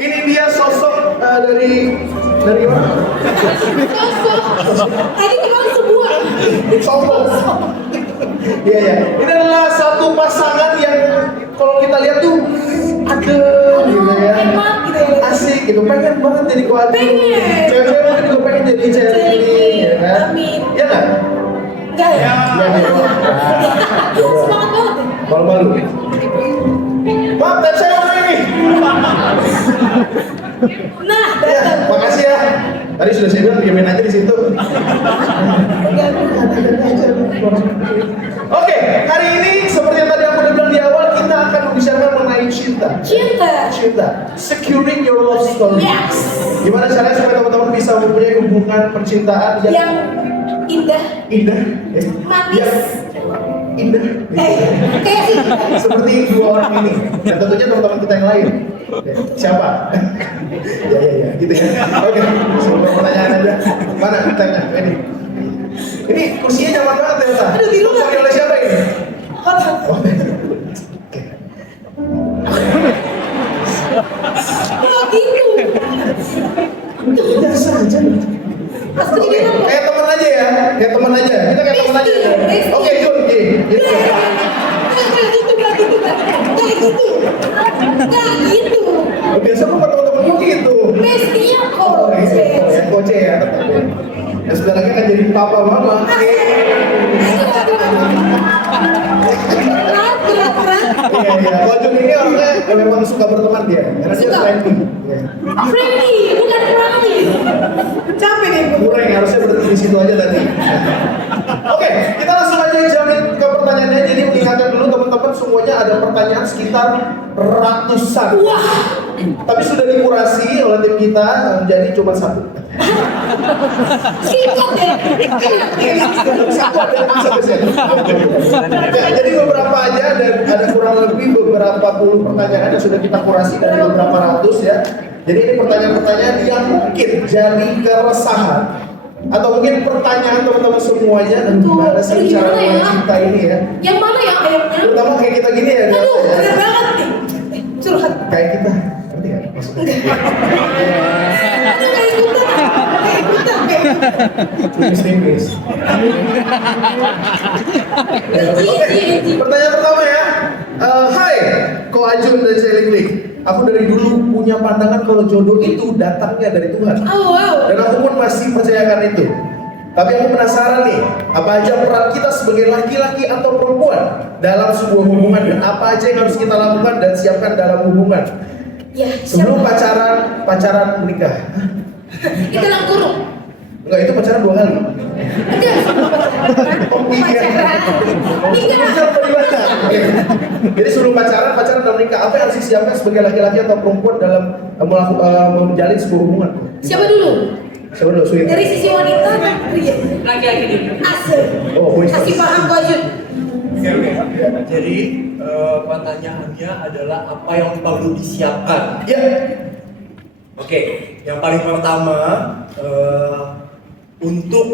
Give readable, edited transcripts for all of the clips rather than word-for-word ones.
Ini dia sosok dari mana? Sosok. Tadi bilang semua. Sosok. Iya ya. Ini adalah satu pasangan yang kalau kita lihat tuh adem gitu ya. Enak gitu ya. Asik gitu. Pengen banget jadi koadil. Pengen. Cewek-cewek mungkin juga pengen jadi cewek ya kan? Amin. Iya nggak? Enggak ya? Semangat banget ya? Malu-malu. Maaf, tab saya mana ini? Nah, Ya, makasih ya. Tadi sudah saya bilang diamin aja di situ. Oke, hari ini seperti yang tadi aku udah bilang di awal, kita akan membicarakan mengenai cinta. Cinta. Securing your love story. Yes. Gimana caranya supaya teman-teman bisa mempunyai hubungan percintaan Yang indah, indah, manis. yang indah, Kayak sih. seperti dua orang ini, dan tentunya teman-teman kita yang lain. Siapa? Ya, gitu ya. Oke, sebelum pertanyaan aja. Mana? Tanya, ini. Ini kursinya nyaman banget ternyata. Aduh, di luar. Dipakai oleh siapa ini? Kotak. Oh gitu. Biasa aja. Pasti Oke, dia ngomong. kayak teman aja ya. Kayak teman aja. Kita kayak teman aja. Besti. Oke, Jun. Gitu. Kayak gitu, kayak gitu, kayak gitu. Kayak gitu. Biasa kok teman-teman gitu. Bestinya Oh, koce. Koce ya. Dan sebentar lagi akan jadi papa mama. Berat. Iya. Kalau Jun ini orangnya memang suka berteman dia. Karena dia Suka. friendly. Friendly, bukan friendly. Capek deh gue. Kurang, harusnya berhenti di situ aja tadi. Oke, kita langsung aja jamin ke pertanyaannya. Jadi mengingatkan dulu teman-teman semuanya ada pertanyaan sekitar ratusan. Wah. Tapi sudah dikurasi oleh tim kita menjadi cuma satu. Singkat ya. Satu ada yang bisa kesini. Jadi beberapa aja dan ada kurang lebih beberapa puluh pertanyaan yang sudah kita kurasi dari beberapa ratus ya. Jadi ini pertanyaan-pertanyaan yang mungkin jadi keresahan atau mungkin pertanyaan teman-teman semuanya gimana sih cara cinta ini ya. Yang mana ya ayamnya? Terutama kayak kita gini ya. Aduh, ya. bener banget nih. Curhat. Kayak kita. Ngerti nggak maksudnya? Aduh, kayak ikutan. Tipis-tipis. Oke, pertanyaan pertama ya. Hai, Ko Ajun dan Selingling. Aku dari dulu punya pandangan kalau jodoh itu datangnya dari Tuhan. Oh, wow. Dan aku pun masih percayakan itu. Tapi aku penasaran nih, apa aja peran kita sebagai laki-laki atau perempuan dalam sebuah hubungan dan apa aja yang harus kita lakukan dan siapkan dalam hubungan Ya, sebelum siapa? pacaran menikah. Kita dalam kurung. Enggak, itu pacaran 2 kali. Enggak, Oh, iya. Nikah. Oke. Jadi sebelum pacaran dan menikah, apa yang harus disiapkan sebagai laki-laki atau perempuan dalam menjalin sebuah hubungan? Siapa dulu? Siapa dulu? Sweet. Dari sisi wanita kan pria. Laki-laki dulu. Asik. Oh, who is Kasih first? paham Ko Ajun. Oke. Jadi pertanyaannya adalah apa yang perlu disiapkan? Ya. Oke, yang paling pertama untuk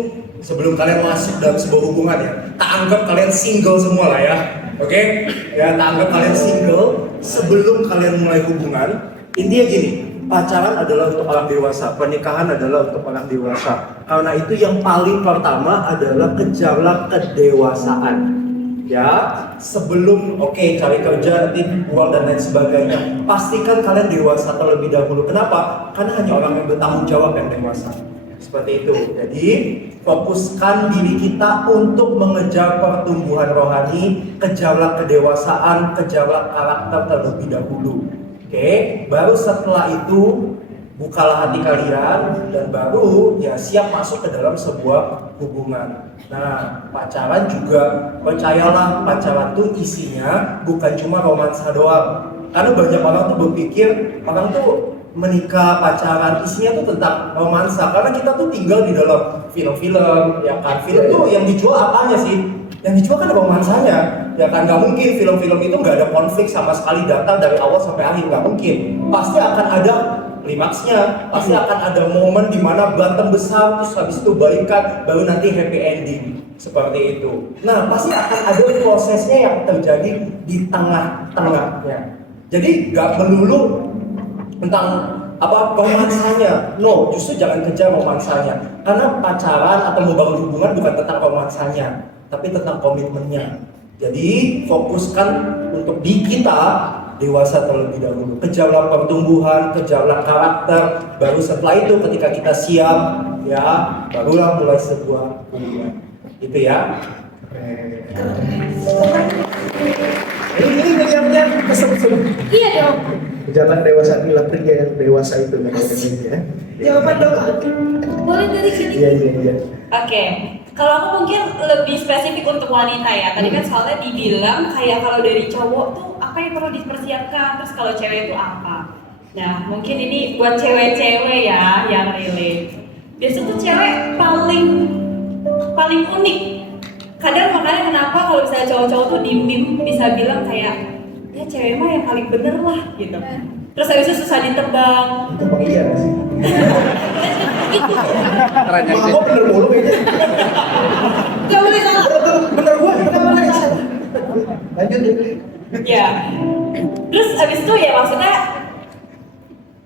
sebelum kalian masuk dalam sebuah hubungan ya, tak anggap kalian single semua lah ya. Oke, ya tak anggap kalian single sebelum kalian mulai hubungan. Intinya gini, pacaran adalah untuk orang dewasa, pernikahan adalah untuk orang dewasa. Karena itu yang paling pertama adalah kejarlah kedewasaan. Ya, sebelum cari kerja, nanti uang dan lain sebagainya, pastikan kalian dewasa terlebih dahulu. Kenapa? Karena hanya orang yang bertanggung jawab yang dewasa. Seperti itu. Jadi fokuskan diri kita untuk mengejar pertumbuhan rohani, kejarlah kedewasaan, kejarlah karakter terlebih dahulu. Baru setelah itu bukalah hati kalian dan baru ya siap masuk ke dalam sebuah hubungan. Nah, pacaran juga percayalah, pacaran tuh isinya bukan cuma romansa doang. Karena banyak orang tuh berpikir orang tuh menikah, pacaran isinya tuh tentang romansa. Karena kita tuh tinggal di dalam film-film, ya kan. Film tuh yang dijual apanya sih? Yang dijual kan romansanya. Ya kan, nggak mungkin film-film itu nggak ada konflik sama sekali datang dari awal sampai akhir, nggak mungkin. Pasti akan ada klimaksnya, pasti akan ada momen di mana berantem besar, terus habis itu balikan, baru nanti happy ending. Seperti itu. Nah, pasti akan ada prosesnya yang terjadi di tengah-tengahnya. Jadi nggak melulu tentang apa romansanya. No, justru jangan kejar romansanya. Karena pacaran atau membangun hubungan bukan tentang romansanya, tapi tentang komitmennya. Jadi fokuskan untuk di kita dewasa terlebih dahulu. Kejarlah pertumbuhan, kejarlah karakter. Baru setelah itu ketika kita siap, ya barulah mulai sebuah hubungan. Itu ya. Ini menyiapkan pesan-pesan. Iya dong. Jangan dewasa inilah pria yang dewasa itu ya. Jawaban dong. Boleh dari sini. Iya. Oke, kalau aku mungkin lebih spesifik untuk wanita ya. Tadi kan soalnya dibilang kayak kalau dari cowok tuh apa yang perlu dipersiapkan, terus kalau cewek itu apa. Nah, mungkin ini buat cewek-cewek ya yang relate. Biasanya tuh cewek paling unik. Kadang makanya kenapa kalau misalnya cowok-cowok tuh diem-diem bisa bilang kayak ya cewek mah yang paling bener lah gitu. Terus habis itu susah ditebak. Itu Bang Iya nggak sih? Itu Mak gua bener mulu kayaknya. Gak boleh salah. Bener gua, kenapa nggak salah? Lanjut ya. ya. Terus habis itu ya maksudnya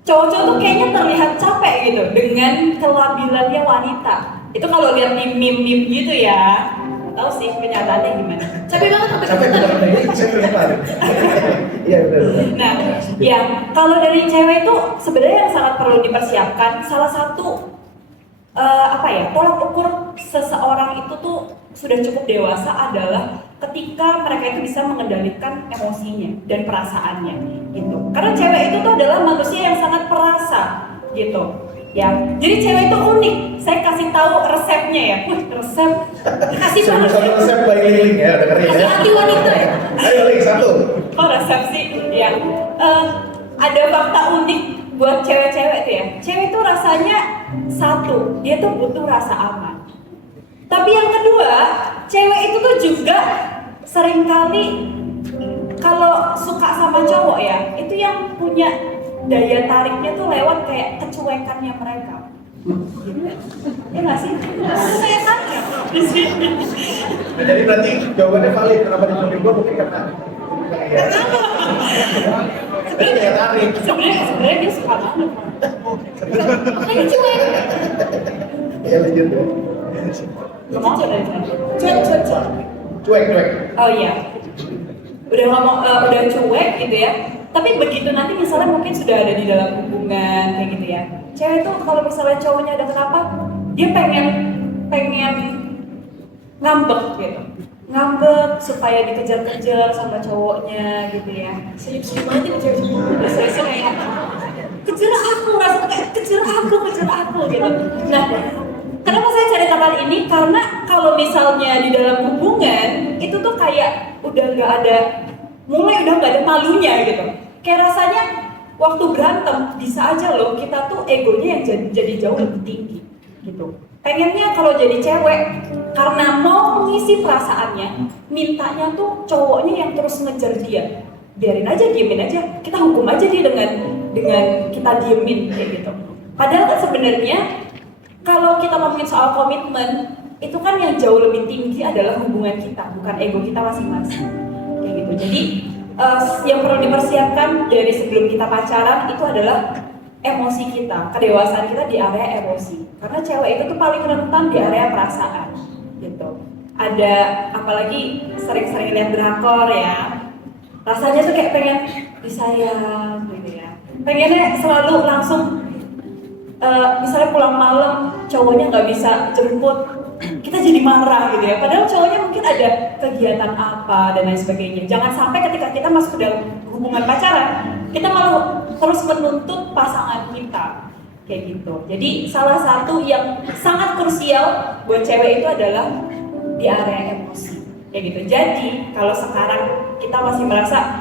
cowok-cowok tuh kayaknya terlihat capek gitu dengan kelabilannya wanita. Itu kalau lihat di meme-meme gitu ya. Tahu sih kenyataannya gimana. Capek banget sampai Capek kebetulan. banget ini saya kelihatan. Iya benar. Nah, ya kalau dari cewek itu sebenarnya yang sangat perlu dipersiapkan salah satu tolak ukur seseorang itu tuh sudah cukup dewasa adalah ketika mereka itu bisa mengendalikan emosinya dan perasaannya gitu. Karena cewek itu tuh adalah manusia yang sangat perasa gitu. Ya, jadi cewek itu unik. Saya kasih tahu resepnya ya. Resep kasih Satu resep bayi liling ya, dengerin ya. Hati wanita ya. Ayo Ling, satu. Oh resep sih, ya. Ada fakta unik buat cewek-cewek tuh ya. Cewek tuh rasanya satu, dia tuh butuh rasa aman. Tapi yang kedua, cewek itu tuh juga seringkali kalau suka sama cowok ya, itu yang punya daya tariknya tuh lewat kayak kecuekannya mereka. Ya nggak sih? Saya tanya di sini. Jadi berarti jawabannya valid. Kenapa di mobil gua mungkin karena sebenarnya daya tarik. Sebenarnya dia suka banget. Lagi cuek. Ya lanjut ya. Ngomong aja dari sana. Cuek. Oh iya. Udah ngomong udah cuek gitu ya. Tapi begitu nanti misalnya mungkin sudah ada di dalam hubungan kayak gitu ya. Cewek tuh kalau misalnya cowoknya ada kenapa, dia pengen ngambek gitu. Ngambek supaya dikejar-kejar sama cowoknya gitu ya. Senyum-senyum aja nih cewek semua. Terus kayak kejar aku, rasanya kayak kejar aku gitu. Nah, kenapa saya ceritakan ini? Karena kalau misalnya di dalam hubungan itu tuh kayak udah nggak ada malunya gitu. Kayak rasanya waktu berantem bisa aja loh kita tuh egonya yang jadi jauh lebih tinggi gitu. Pengennya kalau jadi cewek karena mau mengisi perasaannya, mintanya tuh cowoknya yang terus ngejar dia. Biarin aja, diemin aja, kita hukum aja dia dengan kita diemin kayak gitu. Padahal kan sebenarnya kalau kita ngomongin soal komitmen, itu kan yang jauh lebih tinggi adalah hubungan kita, bukan ego kita masing-masing. Kayak gitu. Jadi yang perlu dipersiapkan dari sebelum kita pacaran itu adalah emosi kita, kedewasaan kita di area emosi. Karena cewek itu tuh paling rentan di area perasaan, gitu. Ada apalagi sering-sering lihat drakor ya, rasanya tuh kayak pengen disayang, gitu ya. Pengennya selalu langsung, misalnya pulang malam cowoknya nggak bisa jemput, kita jadi marah gitu ya. Padahal cowoknya mungkin ada kegiatan apa dan lain sebagainya. Jangan sampai ketika kita masuk ke dalam hubungan pacaran, kita malah terus menuntut pasangan kita kayak gitu. Jadi salah satu yang sangat krusial buat cewek itu adalah di area emosi kayak gitu. Jadi kalau sekarang kita masih merasa,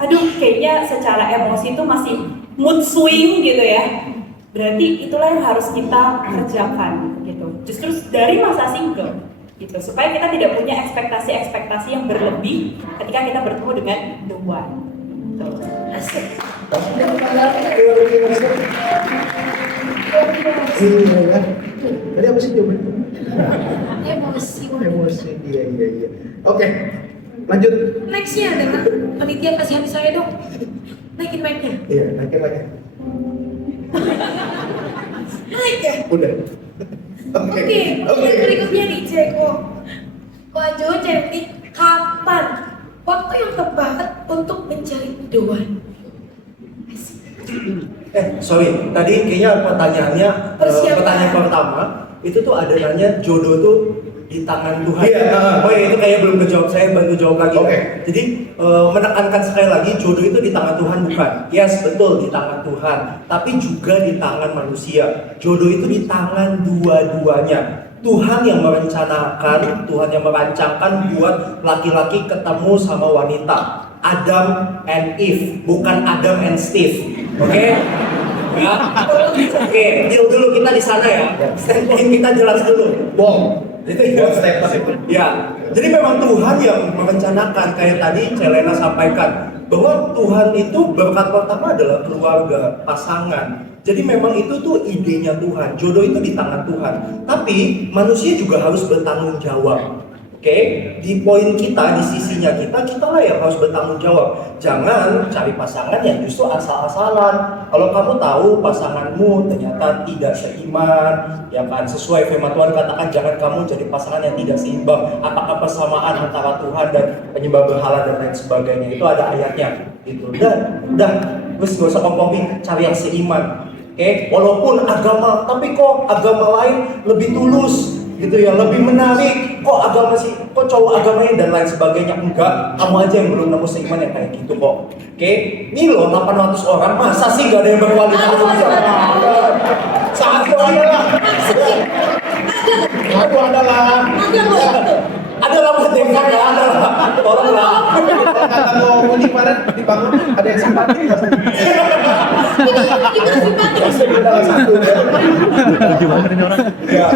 aduh kayaknya secara emosi itu masih mood swing gitu ya, berarti itulah yang harus kita kerjakan gitu. Justru dari masa single gitu, supaya kita tidak punya ekspektasi-ekspektasi yang berlebih ketika kita bertemu dengan the one. Gitu. Asik. Iya. Tadi apa sih jawabannya? Emosi. Iya. Oke, lanjut. Nextnya adalah panitia kasih hati saya dong. Naikin mic-nya. Iya, naikin lagi. Naik ya? Udah. Oke, yang berikutnya nih Jeko. Wajah cantik, kapan waktu yang tepat untuk mencari the one? Sorry, tadi kayaknya pertanyaannya Persiapan. pertanyaan pertama itu tuh ada nanya jodoh tuh di tangan Tuhan. Iya, Oh ya itu kayak belum kejawab, saya bantu jawab lagi. Oke. Jadi menekankan sekali lagi jodoh itu di tangan Tuhan bukan? Yes, betul di tangan Tuhan, tapi juga di tangan manusia. Jodoh itu di tangan dua-duanya. Tuhan yang merencanakan, Tuhan yang merancangkan buat laki-laki ketemu sama wanita. Adam and Eve, bukan Adam and Steve. Oke? Ya. Oke, deal dulu kita di sana ya. Standpoint kita jelas dulu. Bong. Itu ya. Ya. Jadi memang Tuhan yang merencanakan kayak tadi Celena sampaikan bahwa Tuhan itu berkat pertama adalah keluarga, pasangan. Jadi memang itu tuh idenya Tuhan. Jodoh itu di tangan Tuhan. Tapi manusia juga harus bertanggung jawab. Oke, di poin kita, di sisinya kita lah yang harus bertanggung jawab. Jangan cari pasangan yang justru asal-asalan. Kalau kamu tahu pasanganmu ternyata tidak seiman, ya kan, sesuai firman Tuhan katakan jangan kamu jadi pasangan yang tidak seimbang. Apakah persamaan antara Tuhan dan penyembah berhala dan lain sebagainya, itu ada ayatnya. Gitu. Udah, terus gak usah kompromi, cari yang seiman. Oke, walaupun agama, tapi kok agama lain lebih tulus, gitu ya, lebih menarik. Kok agama sih, kok cowok agamanya dan lain sebagainya. Enggak, kamu aja yang belum nemu seiman yang kayak gitu kok. Oke, ini loh 800 orang, masa sih gak ada yang berkualitas? Satu aja lah. Satu ada lah. Ada lah buat dengar ya, ada lah. Tolong lah. Kalau mau kemarin dibangun ada yang simpatik nggak? Kita simpatik. Salah satu. Ya.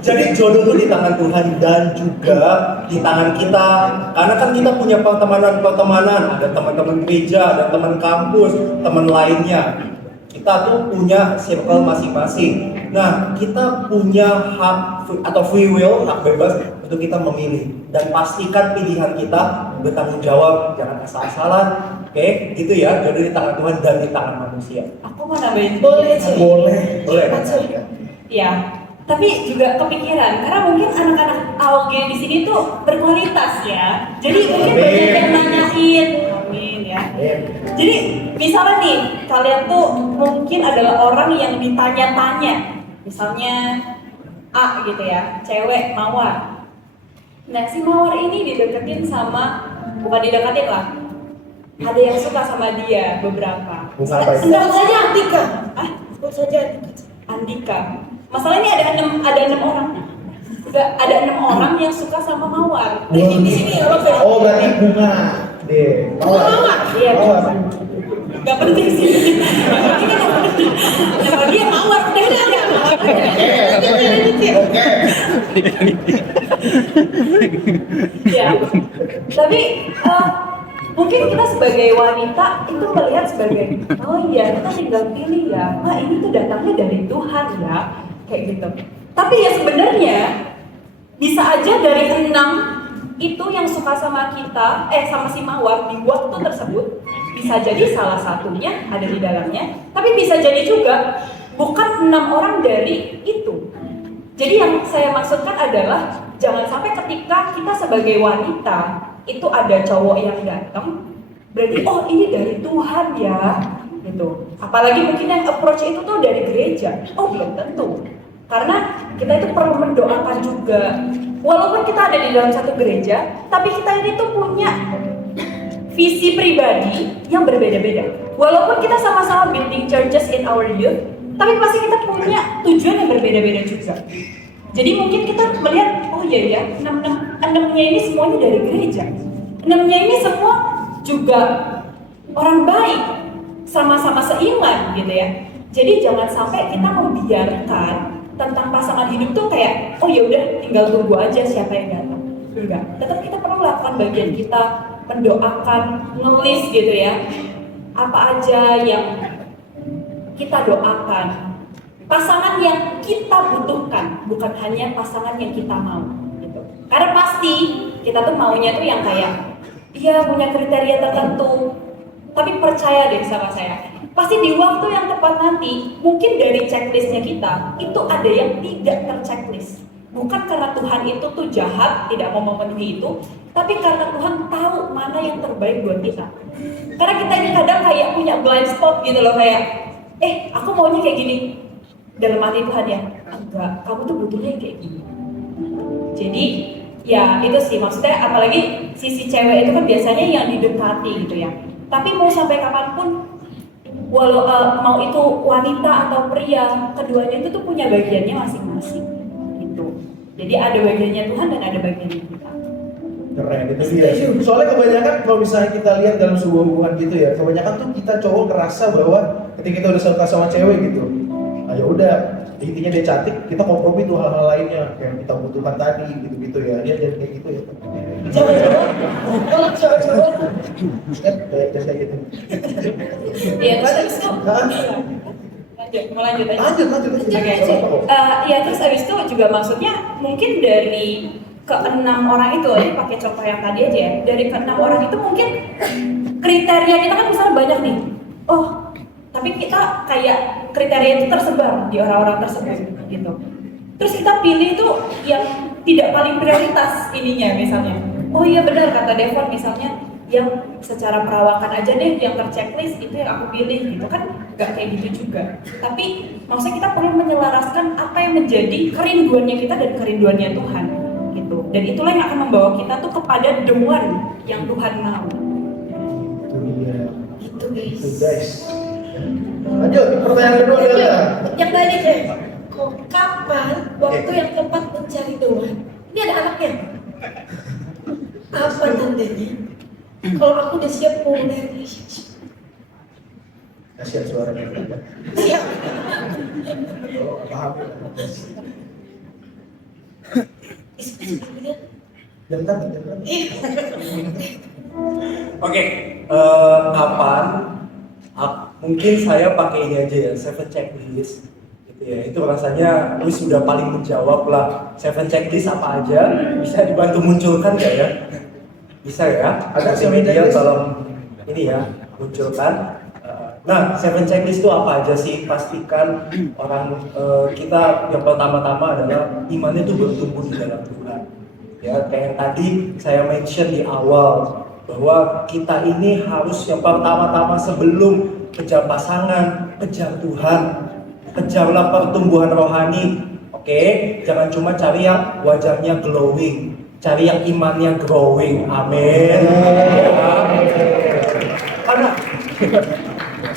Jadi jodoh itu di tangan Tuhan dan juga di tangan kita. Karena kan kita punya pertemanan-pertemanan, ada teman-teman gereja, ada teman kampus, teman lainnya. Kita tuh punya circle masing-masing. Nah, kita punya hak atau free will, hak bebas untuk kita memilih. Dan pastikan pilihan kita bertanggung jawab, jangan asal-asalan. Oke, gitu ya. Jodoh di tangan Tuhan dan di tangan manusia. Aku mau nambahin Boleh, sedikit. Ci. Boleh. Ya, tapi juga kepikiran karena mungkin anak-anak AOG di sini tuh berkualitas ya. Jadi mungkin banyak yang nanyain, amin ya. Jadi misalnya nih kalian tuh mungkin adalah orang yang ditanya-tanya, misalnya A gitu ya, cewek mawar. Nah si mawar ini dideketin sama, bukan dideketin lah, ada yang suka sama dia beberapa. Bukan apa itu? Sebut saja Andika. Ah, Sebut saja Andika. Andika. Masalahnya ada enam orang. Enggak, ada 6 orang yang suka sama mawar. Di sini apa ya? Oh berarti bunga deh. Mawar. Iya. Mawar. Gak penting sih. Ini kan gak penting. Kalau dia mawar udah ada. Oke. Ya. Tapi mungkin kita sebagai wanita itu melihat sebagai oh iya kita tinggal pilih ya. Wah ini tuh datangnya dari Tuhan ya. Kayak gitu. Tapi ya sebenarnya bisa aja dari 6 itu yang suka sama kita, sama si mawar di waktu tersebut bisa jadi salah satunya ada di dalamnya, tapi bisa jadi juga bukan 6 orang dari itu. Jadi yang saya maksudkan adalah jangan sampai ketika kita sebagai wanita itu ada cowok yang datang, berarti oh ini dari Tuhan ya, gitu. Apalagi mungkin yang approach itu tuh dari gereja, oh belum tentu. Karena kita itu perlu mendoakan juga. Walaupun kita ada di dalam satu gereja, tapi kita ini tuh punya visi pribadi yang berbeda-beda. Walaupun kita sama-sama building churches in our youth, tapi pasti kita punya tujuan yang berbeda-beda juga. Jadi mungkin kita melihat, oh iya ya, 6-nya ini semuanya dari gereja. 6-nya ini semua juga orang baik, sama-sama seiman gitu ya. Jadi jangan sampai kita membiarkan tentang pasangan hidup tuh kayak oh ya udah tinggal tunggu aja siapa yang datang. Enggak, tetap kita perlu lakukan bagian kita, mendoakan, ngelis gitu ya. Apa aja yang kita doakan. Pasangan yang kita butuhkan, bukan hanya pasangan yang kita mau gitu. Karena pasti kita tuh maunya tuh yang kayak iya punya kriteria tertentu. Tapi percaya deh sama saya, pasti di waktu yang tepat nanti, mungkin dari checklistnya kita, itu ada yang tidak terchecklist. Bukan karena Tuhan itu tuh jahat, tidak mau memenuhi itu, tapi karena Tuhan tahu mana yang terbaik buat kita. Karena kita ini kadang kayak punya blind spot gitu loh, kayak, aku maunya kayak gini. Dalam hati Tuhan ya, enggak, kamu tuh butuhnya kayak gini. Jadi, ya itu sih, maksudnya apalagi sisi cewek itu kan biasanya yang didekati gitu ya. Tapi mau sampai kapanpun, walau mau itu wanita atau pria, keduanya itu tuh punya bagiannya masing-masing gitu. Jadi ada bagiannya Tuhan dan ada bagiannya kita. Keren, itu dia. Soalnya kebanyakan kalau misalnya kita lihat dalam sebuah hubungan gitu ya, kebanyakan tuh kita cowok ngerasa bahwa ketika kita udah suka sama cewek gitu, ya udah, intinya dia cantik, kita kompromi tuh hal-hal lainnya kayak kita butuhkan tadi gitu-gitu ya. Dia jadi kayak gitu ya. Kalau cowok Kayak gitu. Iya, terus habis itu mau lanjut aja. Lanjut. Oke, ya terus habis itu juga maksudnya mungkin dari ke-6 orang itu aja pakai contoh yang tadi aja ya. Dari ke-6 orang itu mungkin kriteria kita kan misalnya banyak nih. Oh, tapi kita kayak kriteria itu tersebar di orang-orang tersebut gitu. Terus kita pilih itu yang tidak paling prioritas ininya misalnya. Oh iya benar kata Devon misalnya yang secara perawakan aja deh yang terchecklist itu yang aku pilih gitu kan nggak kayak gitu juga. Tapi maksudnya kita perlu menyelaraskan apa yang menjadi kerinduannya kita dan kerinduannya Tuhan gitu. Dan itulah yang akan membawa kita tuh kepada the one yang Tuhan mau. Itu dia. itu guys. Itu guys. Lanjut, pertanyaan kedua adalah Yang tadi deh, kapan waktu yang tepat mencari Tuhan? Ini ada anaknya. Apa tandanya? Kalau aku udah siap mau mulai relationship. kasihan suaranya. Siap. Oh, paham. Jangan. Iya. Oke, kapan? Mungkin saya pakai ini aja ya, 7 checklist. Gitu ya. Itu rasanya wis sudah paling menjawab lah. 7 checklist apa aja? Bisa dibantu munculkan nggak ya? Bisa ya? Ada di media tolong ini ya munculkan. Nah, 7 checklist itu apa aja sih? Pastikan orang kita yang pertama-tama adalah imannya itu bertumbuh di dalam Tuhan. Ya, kayak yang tadi saya mention di awal bahwa kita ini harus yang pertama-tama sebelum kejar pasangan, kejar Tuhan, kejarlah pertumbuhan rohani. Oke, jangan cuma cari yang wajahnya glowing, cari yang imannya growing. Amin. Ya. Karena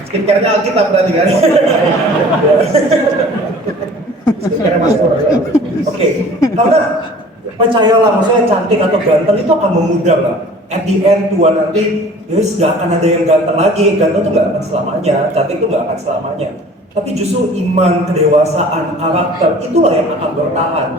Skincare-nya Alkitab berarti kan? Skincare-nya Mas Pur. Oke, karena percayalah, maksudnya cantik atau ganteng itu akan memudar lah. At the end tua nanti, yus gak akan ada yang ganteng lagi. Ganteng tuh gak akan selamanya, cantik tuh gak akan selamanya. Tapi justru iman, kedewasaan, karakter itulah yang akan bertahan.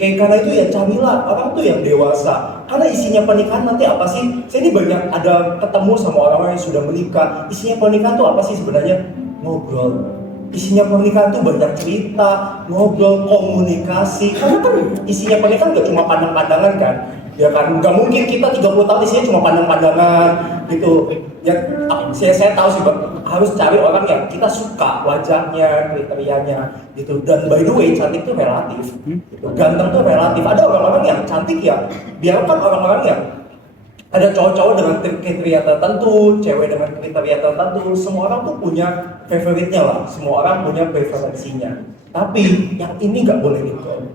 Karena itu ya carilah orang tuh yang dewasa. Karena isinya pernikahan nanti apa sih? Saya ini banyak ada ketemu sama orang-orang yang sudah menikah. Isinya pernikahan tuh apa sih sebenarnya? Ngobrol. Isinya pernikahan tuh banyak cerita, ngobrol, komunikasi. Karena kan isinya pernikahan gak cuma pandang-pandangan kan? Ya kan, nggak mungkin kita 30 tahun isinya cuma pandang-pandangan gitu. Ya, saya tahu sih, harus cari orang yang kita suka wajahnya, kriterianya gitu. Dan by the way, cantik itu relatif, gitu. Ganteng itu relatif. Ada orang-orang yang cantik ya, biarkan orang-orang yang ada cowok-cowok dengan kriteria tertentu, cewek dengan kriteria tertentu. Semua orang tuh punya favoritnya lah. Semua orang punya preferensinya. Tapi yang ini nggak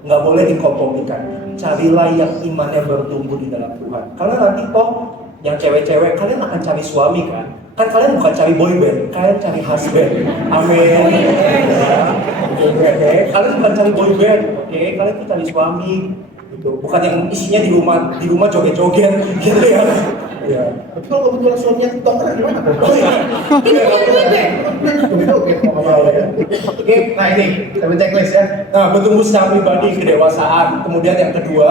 boleh dikompromikan. Carilah yang imannya bertumbuh di dalam Tuhan. Karena nanti toh yang cewek-cewek kalian akan cari suami kan? Kan kalian bukan cari boyband, kalian cari husband. Amin. Oke. Kalian bukan cari boyband, oke? Kalian tuh cari suami. Gitu. Bukan yang isinya di rumah joget-joget gitu ya. Ya. Tapi kalau kebetulan suaminya TikToker gimana? Oh iya. Oke, nah ini, kita checklist ya. Nah, bertumbuh secara pribadi, kedewasaan. Kemudian yang kedua,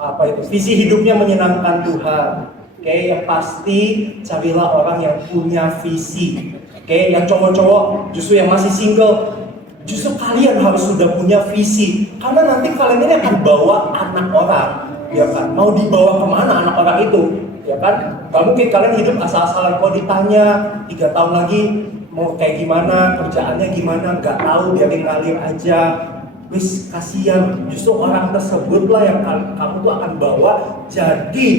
apa itu? Visi hidupnya menyenangkan Tuhan. Oke, yang pasti carilah orang yang punya visi. Oke, yang cowok-cowok, justru yang masih single, justru kalian harus sudah punya visi. Karena nanti kalian ini akan bawa anak orang, ya kan? Mau dibawa kemana anak orang itu? Ya kan, gak mungkin kalian hidup asal-asalan. Kalau ditanya 3 tahun lagi mau kayak gimana, kerjaannya gimana, nggak tahu, biarin ngalir aja. Wis kasihan, justru orang tersebut lah yang kamu tuh akan bawa jadi,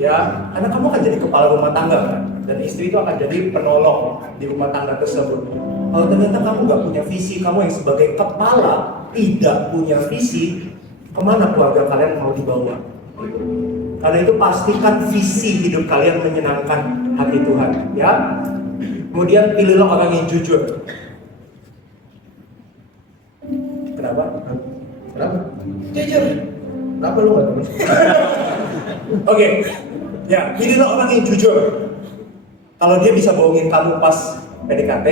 ya, karena kamu akan jadi kepala rumah tangga kan, dan istri itu akan jadi penolong di rumah tangga tersebut. Kalau ternyata kamu nggak punya visi, kamu yang sebagai kepala tidak punya visi, kemana keluarga kalian mau dibawa? Karena itu pastikan visi hidup kalian menyenangkan hati Tuhan, ya. Kemudian pilihlah orang yang jujur. Kenapa? Kenapa? Jujur. Kenapa lu nggak terus? Oke, ya pilihlah orang yang jujur. Kalau dia bisa bohongin kamu pas PDKT,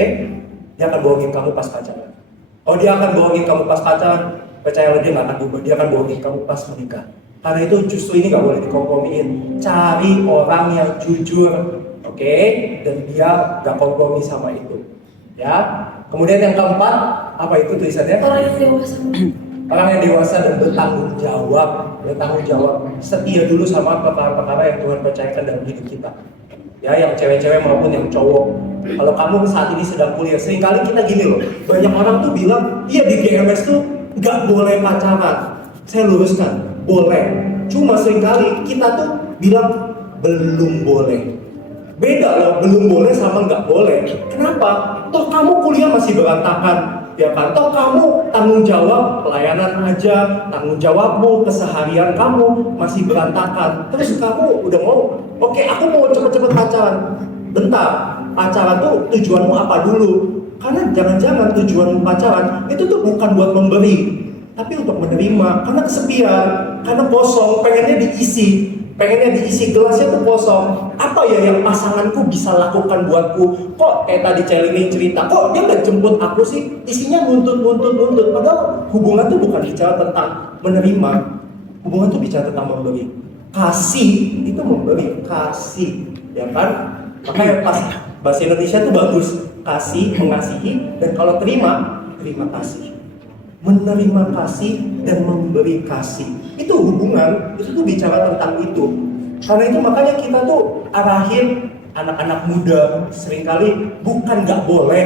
dia akan bohongin kamu pas pacaran. Oh, dia akan bohongin kamu pas pacaran, percayalah dia nggak akan berubah. Dia akan bohongin kamu pas menikah. Karena itu justru ini nggak boleh dikompromiin. Cari orang yang jujur, oke? Dan dia nggak kompromi sama itu, ya. Kemudian yang keempat, apa itu tulisannya? Orang yang dewasa. Orang yang dewasa dan bertanggung jawab, setia dulu sama perkara-perkara yang Tuhan percayakan dalam hidup kita. Ya, yang cewek-cewek maupun yang cowok. Kalau kamu saat ini sedang kuliah, seringkali kita gini loh, banyak orang tuh bilang, iya di GMS tuh nggak boleh pacaran. Saya luruskan, boleh. Cuma seringkali kita tuh bilang belum boleh. Beda loh, belum boleh sama nggak boleh. Kenapa? Toh kamu kuliah masih berantakan, ya kan? Toh kamu tanggung jawab pelayanan aja, tanggung jawabmu, keseharian kamu masih berantakan. Terus kamu udah mau, oke, aku mau cepet-cepet pacaran. Bentar, pacaran tuh tujuanmu apa dulu? Karena jangan-jangan tujuanmu pacaran itu tuh bukan buat memberi, tapi untuk menerima. Karena kesepian, karena kosong, pengennya diisi. Gelasnya tuh kosong. Apa ya yang pasanganku bisa lakukan buatku? Kok kayak tadi Celini cerita, kok dia nggak jemput aku sih? Isinya nuntut. Padahal hubungan tuh bukan bicara tentang menerima. Hubungan tuh bicara tentang memberi. Kasih itu memberi, kasih, ya kan? Makanya pas bahasa Indonesia tuh bagus. Kasih, mengasihi, dan kalau terima kasih. Menerima kasih dan memberi kasih, itu hubungan, itu tuh bicara tentang itu. Karena itu makanya kita tuh arahin anak-anak muda seringkali bukan nggak boleh.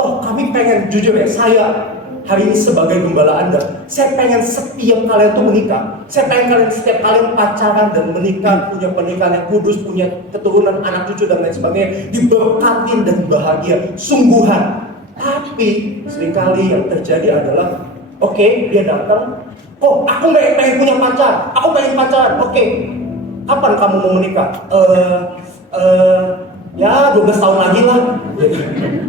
Toh kami pengen, jujur ya, saya hari ini sebagai gembala Anda, saya pengen setiap kalian tuh menikah. Saya pengen kalian setiap kalian pacaran dan menikah, punya pernikahan yang kudus, punya keturunan, anak cucu dan lain sebagainya, diberkatin dan bahagia, sungguhan. Tapi seringkali yang terjadi adalah, oke, dia datang, oh aku pengen punya pacar, aku pengen pacaran, oke, kapan kamu mau menikah? Ya 12 tahun lagi lah.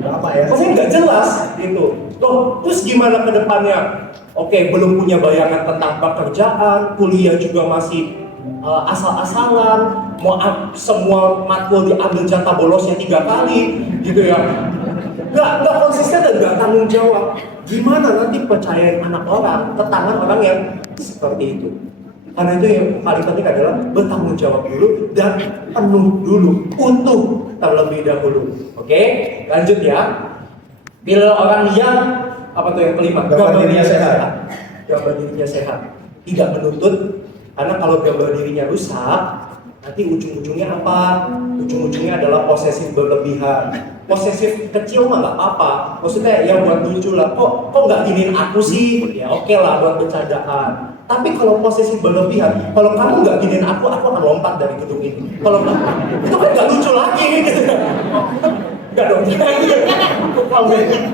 Lama ya? Maksudnya nggak jelas gitu. Loh, terus gimana ke depannya? Oke, belum punya bayangan tentang pekerjaan, kuliah juga masih asal-asalan, mau semua matkul diambil jatah bolosnya 3 kali, gitu ya. Nggak konsisten dan nggak tanggung jawab. Gimana nanti percayain anak orang ke tangan orang yang seperti itu? Karena itu yang paling penting adalah bertanggung jawab dulu dan penuh dulu, utuh terlebih dahulu. Oke, lanjut ya. Pilih orang yang apa tuh yang kelima? Gambar dirinya sehat. Gambar dirinya sehat. Tidak menuntut, karena kalau gambar dirinya rusak, nanti ujung-ujungnya apa? Ujung-ujungnya adalah posesif berlebihan. Posesif kecil mah nggak apa-apa. Maksudnya ya buat lucu lah. Kok nggak giniin aku sih? Ya oke lah buat bercandaan. Tapi kalau posesif berlebihan, kalau kamu nggak giniin aku akan lompat dari gedung ini. Kalau nggak, itu kan nggak lucu lagi gitu. Nggak dong.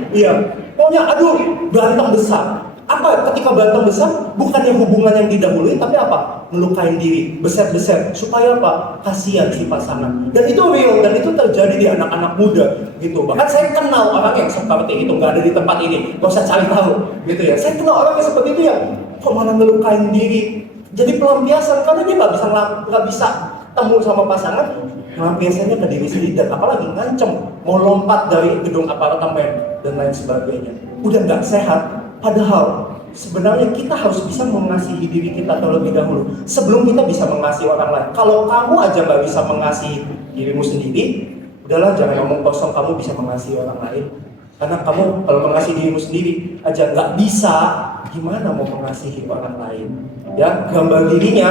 Iya. Pokoknya aduh berantem besar. Apa ketika berantem besar bukannya hubungan yang didahului, tapi apa? Melukain diri, beset-beset, supaya apa? Kasihan si pasangan. Dan itu real, dan itu terjadi di anak-anak muda gitu. Bahkan saya kenal orang yang seperti itu, nggak ada di tempat ini, nggak usah cari tahu gitu ya. Saya kenal orang yang seperti itu ya, kok malah melukain diri. Jadi pelampiasan, karena dia nggak bisa temu sama pasangan, pelampiasannya ke diri sendiri, dan apalagi ngancem mau lompat dari gedung apartemen dan lain sebagainya. Udah nggak sehat. Padahal sebenarnya kita harus bisa mengasihi diri kita terlebih dahulu sebelum kita bisa mengasihi orang lain. Kalau kamu aja nggak bisa mengasihi dirimu sendiri, udahlah jangan ngomong kosong kamu bisa mengasihi orang lain. Karena kamu kalau mengasihi dirimu sendiri aja nggak bisa, gimana mau mengasihi orang lain? Ya, gambar dirinya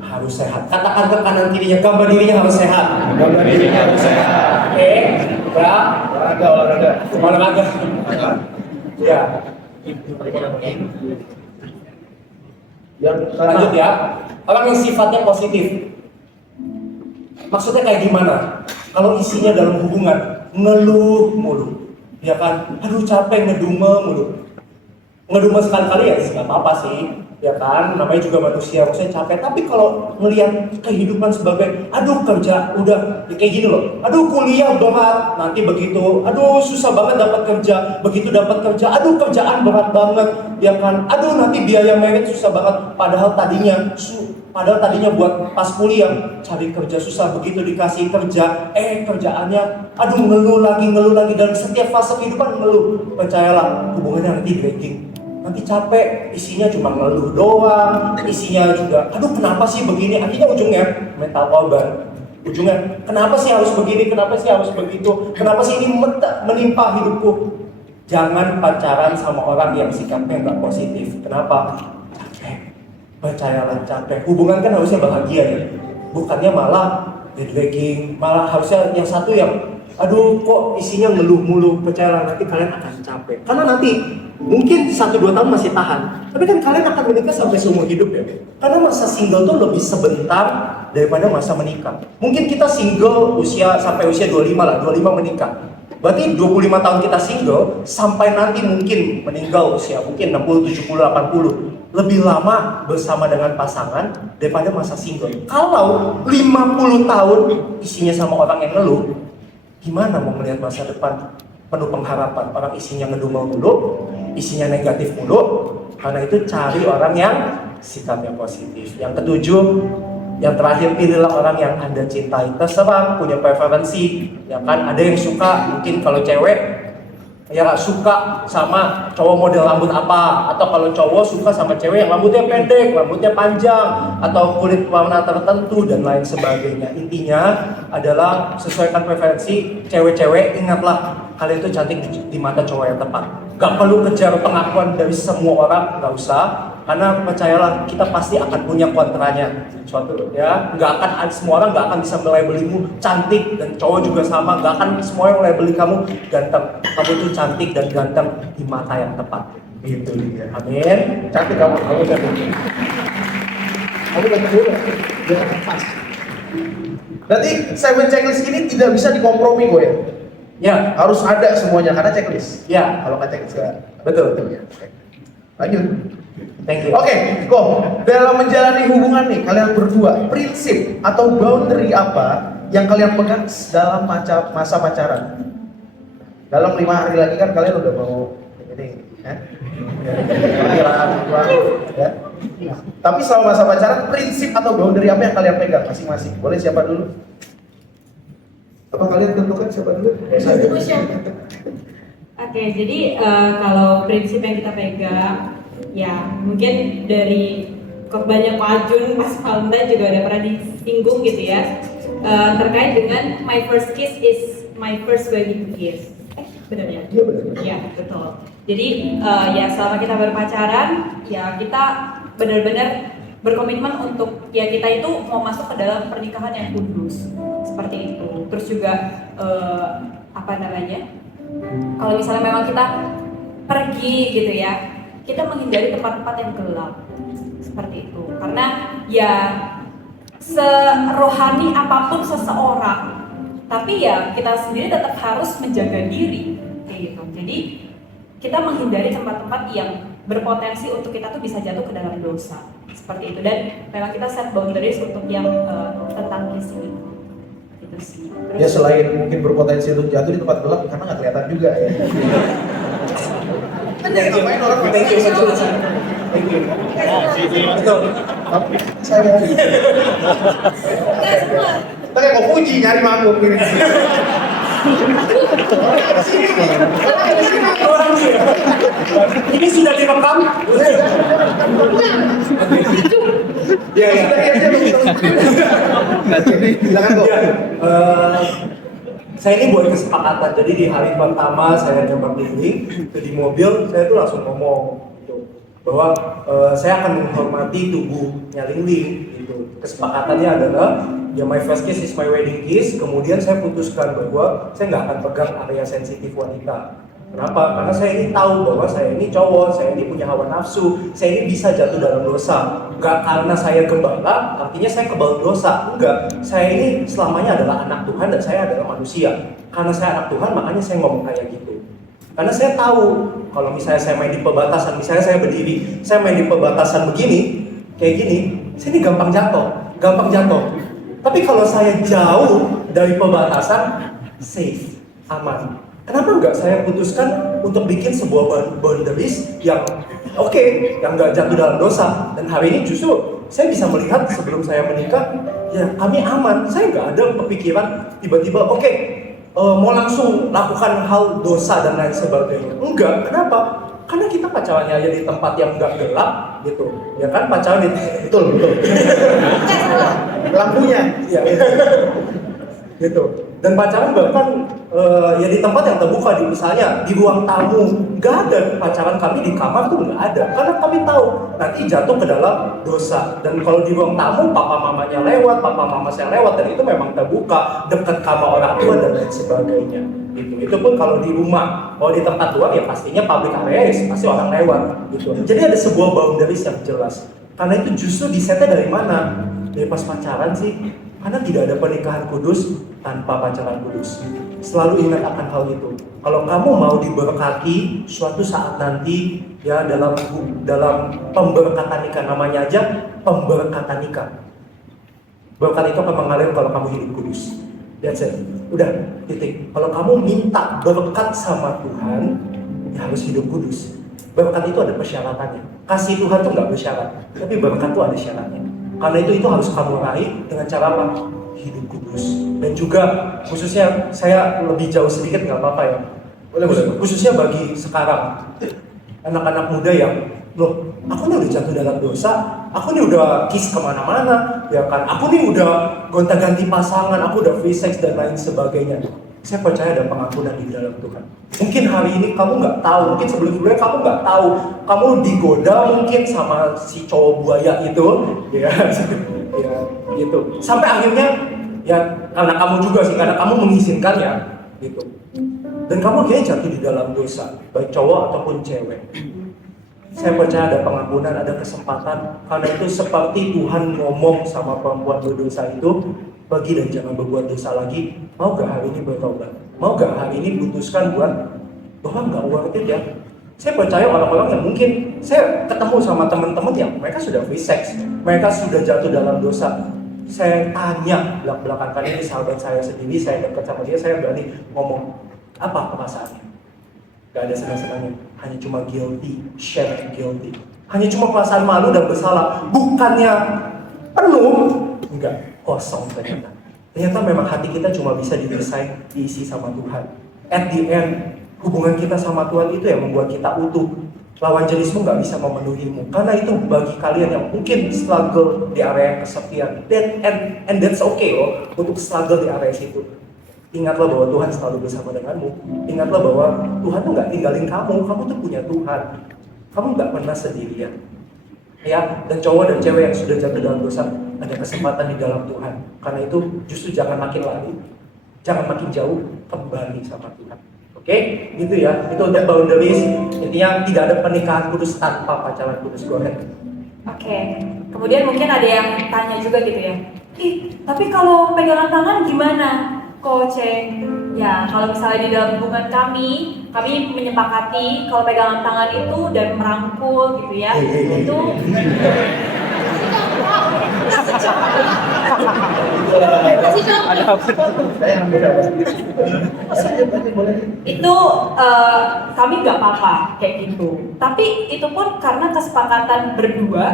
harus sehat. Katakan ke kanan kirinya, gambar dirinya harus sehat. Gambar dirinya harus sehat. Oke, ya. Olahraga. Ya. Yang Lanjut ya. Orang yang sifatnya positif. Maksudnya kayak gimana? Kalau isinya dalam hubungan ngeluh mulu, ya kan? Aduh capek ngedumel mulu. Ngedumel sekali-kali ya nggak apa-apa sih, ya kan? Namanya juga manusia, maksudnya capek. Tapi kalau ngelihat kehidupan sebagai, aduh kerja udah ya kayak gini loh. Aduh kuliah berat, nanti begitu. Aduh susah banget dapat kerja, begitu dapat kerja. Aduh kerjaan berat banget, ya kan? Aduh nanti biaya merit susah banget. Padahal tadinya buat pas kuliah cari kerja susah, begitu dikasih kerja, kerjaannya aduh ngeluh lagi dan setiap fase kehidupan ngeluh. Percayalah hubungannya nanti breaking, nanti capek, isinya cuma ngeluh doang, isinya juga aduh kenapa sih begini, akhirnya ujungnya mental korban. Ujungnya kenapa sih harus begini, kenapa sih harus begitu, kenapa sih ini menimpa hidupku. Jangan pacaran sama orang yang sikapnya nggak positif. Kenapa? Percayalah capek. Hubungan kan harusnya bahagia ya, bukannya malah dragging, malah harusnya yang satu yang aduh kok isinya ngeluh mulu. Percayalah nanti kalian akan capek, karena nanti mungkin 1-2 tahun masih tahan, tapi kan kalian akan menikah sampai seumur hidup ya. Karena masa single tuh lebih sebentar daripada masa menikah. Mungkin kita single sampai usia 25 lah, 25 menikah. Berarti 25 tahun kita single sampai nanti mungkin meninggal usia mungkin 60, 70, 80. Lebih lama bersama dengan pasangan daripada masa single. Kalau 50 tahun isinya sama orang yang ngeluh, gimana mau melihat masa depan penuh pengharapan? Orang isinya ngedumel mulu, isinya negatif mulu. Karena itu cari orang yang sikapnya positif. Yang ketujuh, yang terakhir, pilihlah orang yang Anda cintai. Terserah, punya preferensi, ya kan? Ada yang suka, mungkin kalau cewek ya gak suka sama cowok model rambut apa, atau kalau cowok suka sama cewek yang rambutnya pendek, rambutnya panjang, atau kulit warna tertentu dan lain sebagainya. Intinya adalah sesuaikan preferensi. Cewek-cewek, ingatlah kalian itu cantik di mata cowok yang tepat. Gak perlu kejar pengakuan dari semua orang, gak usah. Karena percayalah kita pasti akan punya kontranya suatu ya. Semua orang gak akan bisa melabelimu cantik, dan cowok juga sama, gak akan semua yang melabeli kamu ganteng. Kamu itu cantik dan ganteng di mata yang tepat. Gitu dia. Amin. cantik kamu cantik. Kamu ganteng dulu. Ya, pas. Berarti 7 checklist ini tidak bisa dikompromi kok ya? Ya, Harus ada semuanya karena checklist. ya, Kalau nggak checklist nggak. betul. Ya. Oke. Lanjut. Thank you. Oke, kok dalam menjalani hubungan nih kalian berdua, prinsip atau boundary apa yang kalian pegang dalam masa pacaran? Dalam 5 hari lagi kan kalian udah mau ini, ya? Ya. Tapi selama masa pacaran, prinsip atau boundary apa yang kalian pegang masing-masing? Boleh siapa dulu? Apa kalian tentukan siapa dulu? Oke, jadi kalau prinsip yang kita pegang, ya mungkin dari banyak Pak Ajun, Mas Valda juga ada pernah disinggung gitu ya, terkait dengan my first kiss is my first wedding kiss. Benar ya? Iya benar. Ya betul. Jadi ya selama kita berpacaran, ya kita benar-benar berkomitmen untuk ya kita itu mau masuk ke dalam pernikahan yang kudus seperti itu. Terus juga apa namanya? Kalau misalnya memang kita pergi gitu ya, kita menghindari tempat-tempat yang gelap seperti itu. Karena ya serohani apapun seseorang, tapi ya kita sendiri tetap harus menjaga diri kayak gitu. Jadi kita menghindari tempat-tempat yang berpotensi untuk kita tuh bisa jatuh ke dalam dosa seperti itu. Dan memang kita set boundaries untuk yang tentang kissing itu sih. Terus, Ya selain mungkin berpotensi untuk jatuh di tempat gelap karena nggak kelihatan juga ya. Kan ya ngapain orang Thank you, betul. Thank you. Betul. Tapi saya Enggak semua. kita kayak mau puji nyari manggung gini. Ini sudah direkam? Ya, ya. Silakan kok. Ya, saya ini buat kesepakatan. Jadi di hari pertama saya nyoba keliling di mobil, saya tuh langsung ngomong gitu, bahwa saya akan menghormati tubuhnya Ling Ling. Gitu. Kesepakatannya adalah ya my first kiss is my wedding kiss. Kemudian saya putuskan bahwa saya nggak akan pegang area sensitif wanita. Kenapa? Karena saya ini tahu bahwa saya ini cowok, saya ini punya hawa nafsu, saya ini bisa jatuh dalam dosa. Enggak karena saya gembala, artinya saya kebal dosa. Enggak, saya ini selamanya adalah anak Tuhan dan saya adalah manusia. Karena saya anak Tuhan, makanya saya ngomong kayak gitu. Karena saya tahu, kalau misalnya saya main di perbatasan, misalnya saya berdiri, saya main di perbatasan begini, kayak gini, saya ini gampang jatuh. Tapi kalau saya jauh dari perbatasan, safe, aman. Kenapa enggak saya putuskan untuk bikin sebuah boundaries yang oke, yang enggak jatuh dalam dosa. Dan hari ini justru saya bisa melihat sebelum saya menikah, ya kami aman. Saya enggak ada kepikiran tiba-tiba oke, mau langsung lakukan hal dosa dan lain sebagainya. Enggak, kenapa? Karena kita pacarannya aja di tempat yang enggak gelap gitu. Ya kan pacaran di Betul. Lampunya. ya. Gitu. Dan pacaran bahkan ya di tempat yang terbuka, misalnya di ruang tamu, nggak ada pacaran kami di kamar tuh nggak ada, karena kami tahu nanti jatuh ke dalam dosa. Dan kalau di ruang tamu papa mamanya lewat, papa mama saya lewat, dan itu memang terbuka, dekat kamar orang tua dan lain sebagainya. Gitu. Itu pun kalau di rumah, kalau di tempat luar ya pastinya public area, pasti orang lewat. Gitu. Jadi ada sebuah boundaries yang jelas. Karena itu justru disetnya dari mana? Dari pas pacaran sih. Karena tidak ada pernikahan kudus tanpa pacaran kudus. Selalu ingat akan hal itu. Kalau kamu mau diberkati suatu saat nanti, ya dalam pemberkatan nikah, namanya aja pemberkatan nikah. Berkat itu akan mengalir kalau kamu hidup kudus. That's it. Udah, titik. Kalau kamu minta berkat sama Tuhan, ya harus hidup kudus. Berkat itu ada persyaratannya. Kasih Tuhan tuh nggak bersyarat, tapi berkat itu ada syaratnya. Karena itu harus kamu raih dengan cara apa? Hidup kudus. Dan juga khususnya saya lebih jauh sedikit, nggak apa-apa ya. Boleh. Khususnya bagi sekarang anak-anak muda yang loh, aku nih udah jatuh dalam dosa, aku nih udah kiss kemana-mana, ya kan? Aku nih udah gonta-ganti pasangan, aku udah free sex dan lain sebagainya. Saya percaya ada pengampunan di dalam Tuhan. Mungkin hari ini kamu nggak tahu, mungkin sebelum-sebelumnya kamu nggak tahu, kamu digoda mungkin sama si cowok buaya itu, ya, ya gitu. Sampai akhirnya, ya karena kamu juga sih, karena kamu mengizinkan ya, gitu. Dan kamu akhirnya jatuh di dalam dosa, baik cowok ataupun cewek. Saya percaya ada pengampunan, ada kesempatan. Karena itu seperti Tuhan ngomong sama perempuan berdosa itu, pergi dan jangan berbuat dosa lagi. Mau gak hari ini bertobat? Mau gak hari ini putuskan buat bahwa gak worth it ya? Saya percaya orang-orang yang mungkin, saya ketemu sama teman-teman yang mereka sudah free sex, mereka sudah jatuh dalam dosa. Saya tanya belak-belakan, ini sahabat saya sendiri, saya dekat sama dia, saya berani ngomong, apa perasaannya? Gak ada senang-senangnya, hanya cuma guilty, shame guilty. Hanya cuma perasaan malu dan bersalah, bukannya penuh, enggak, kosong ternyata. Ternyata memang hati kita cuma bisa didesain, diisi sama Tuhan. At the end, hubungan kita sama Tuhan itu yang membuat kita utuh. Lawan jenismu gak bisa memenuhimu. Karena itu bagi kalian yang mungkin struggle di area kesepian, and that's okay loh, untuk struggle di area situ. Ingatlah bahwa Tuhan selalu bersama denganmu. Ingatlah bahwa Tuhan tuh gak tinggalin kamu tuh punya Tuhan. Kamu gak pernah sendirian. Ya, dan cowok dan cewek yang sudah jatuh dalam dosa, ada kesempatan di dalam Tuhan. Karena itu justru jangan makin lari, jangan makin jauh, kembali sama Tuhan. Oke, gitu ya. Itu untuk boundaries. Intinya tidak ada pernikahan kudus tanpa pacaran kudus. Go ahead. Oke. Kemudian mungkin ada yang tanya juga gitu ya. Tapi kalau pegangan tangan gimana, Coach? Ya, kalau misalnya di dalam hubungan kami menyepakati kalau pegangan tangan itu dan merangkul gitu ya, itu itu kami nggak apa-apa kayak gitu. Tapi itu pun karena kesepakatan berdua,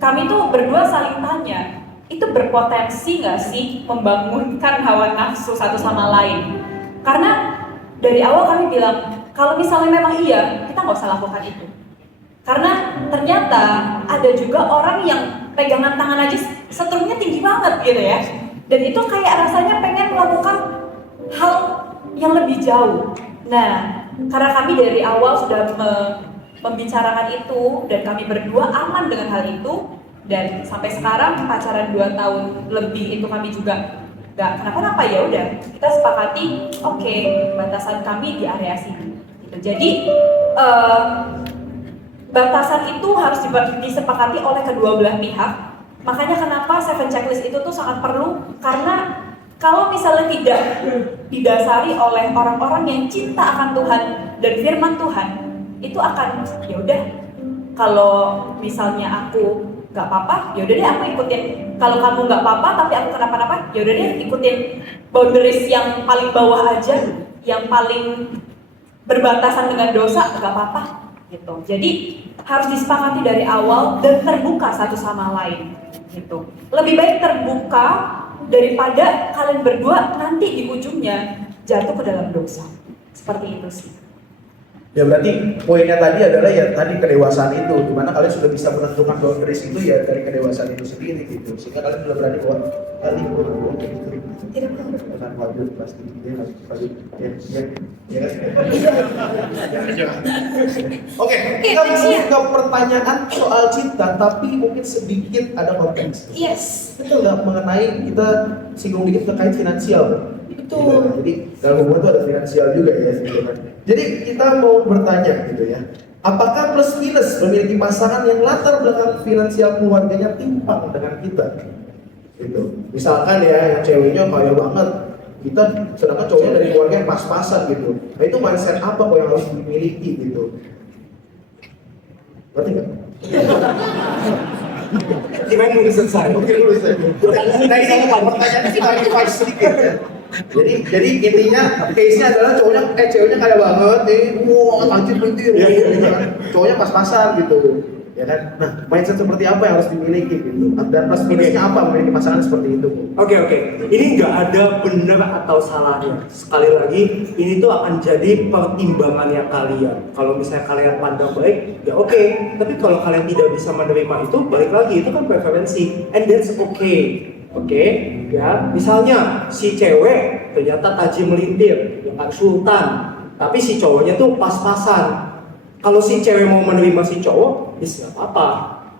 kami tuh berdua saling tanya, itu berpotensi nggak sih membangunkan hawa nafsu satu sama lain? Karena dari awal kami bilang, kalau misalnya memang iya, kita nggak usah lakukan itu. Karena ternyata ada juga orang yang pegangan tangan aja setrumnya tinggi banget gitu ya. Dan itu kayak rasanya pengen melakukan hal yang lebih jauh. Nah, karena kami dari awal sudah membicarakan itu dan kami berdua aman dengan hal itu, Dan sampai sekarang pacaran 2 tahun lebih itu kami juga nggak kenapa-napa, ya udah kita sepakati oke, batasan kami di area sini gitu. Jadi batasan itu harus disepakati oleh kedua belah pihak. Makanya kenapa 7 checklist itu tuh sangat perlu, karena kalau misalnya tidak didasari oleh orang-orang yang cinta akan Tuhan dan firman Tuhan, itu akan ya udah, kalau misalnya aku nggak apa-apa, ya udah deh aku ikutin. Kalau kamu nggak apa-apa tapi aku kenapa-napa, ya udah deh ikutin boundaries yang paling bawah aja, yang paling berbatasan dengan dosa, nggak apa-apa gitu. Jadi harus disepakati dari awal dan terbuka satu sama lain gitu. Lebih baik terbuka daripada kalian berdua nanti di ujungnya jatuh ke dalam dosa. Seperti itu sih. Ya berarti poinnya tadi adalah ya tadi kedewasaan itu, dimana kalian sudah bisa menentukan boundaries itu ya dari kedewasaan itu sendiri gitu, sehingga kalian sudah berani bahwa kali Tidak perlu. dengan wajib pasti dia harus ya kan. Oke, kita masuk ke pertanyaan soal cinta, tapi mungkin sedikit ada konteks. Yes. Betul nggak mengenai kita singgung dikit terkait finansial. Betul. Jadi dalam hubungan itu ada finansial juga ya. Gitu kan. Jadi kita mau bertanya gitu ya, apakah plus minus memiliki pasangan yang latar belakang finansial keluarganya timpang dengan kita? Gitu. Misalkan ya yang ceweknya kaya banget, kita sedangkan cowoknya dari keluarga yang pas-pasan gitu. Nah itu mindset apa kok yang harus dimiliki gitu? Berarti nggak? Gimana udah selesai? Oke, dulu saya. Nah ini pertanyaannya kita clarify sedikit ya. Jadi intinya case-nya adalah ceweknya kaya banget nih, wah tajir pentir, cowoknya pas-pasan gitu, ya kan? Nah mindset seperti apa yang harus dimiliki gitu? Dan plus minusnya apa memiliki pasangan seperti itu? Oke. Ini nggak ada benar atau salahnya. Sekali lagi, ini tuh akan jadi pertimbangannya kalian. Kalau misalnya kalian pandang baik, ya oke. Tapi kalau kalian tidak bisa menerima itu, balik lagi itu kan preferensi, and that's okay. Oke, ya. Misalnya si cewek ternyata tajir melintir, ya kan sultan, tapi si cowoknya tuh pas-pasan. Kalau si cewek mau menerima si cowok, ya nggak apa-apa,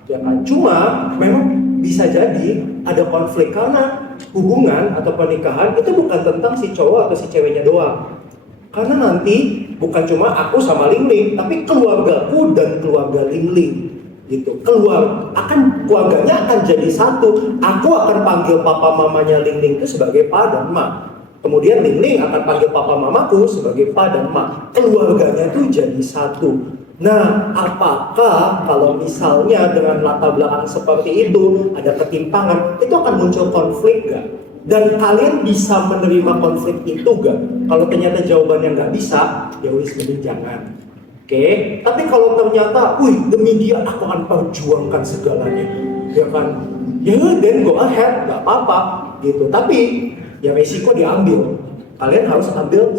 ya kan. Cuma memang bisa jadi ada konflik karena hubungan atau pernikahan itu bukan tentang si cowok atau si ceweknya doang. Karena nanti bukan cuma aku sama Ling Ling, tapi keluargaku dan keluarga Ling Ling. Gitu. Keluarganya akan jadi satu. Aku akan panggil papa mamanya Ling Ling itu sebagai pa dan ma. Kemudian Ling Ling akan panggil papa mamaku sebagai pa dan ma. Keluarganya itu jadi satu. Nah, apakah kalau misalnya dengan latar belakang seperti itu ada ketimpangan, itu akan muncul konflik gak? Dan kalian bisa menerima konflik itu gak? Kalau ternyata jawabannya nggak bisa, ya wis mending jangan. Oke, tapi kalau ternyata, demi dia aku akan perjuangkan segalanya, ya kan? Ya, then go ahead, nggak apa-apa, gitu. Tapi ya resiko diambil. Kalian harus ambil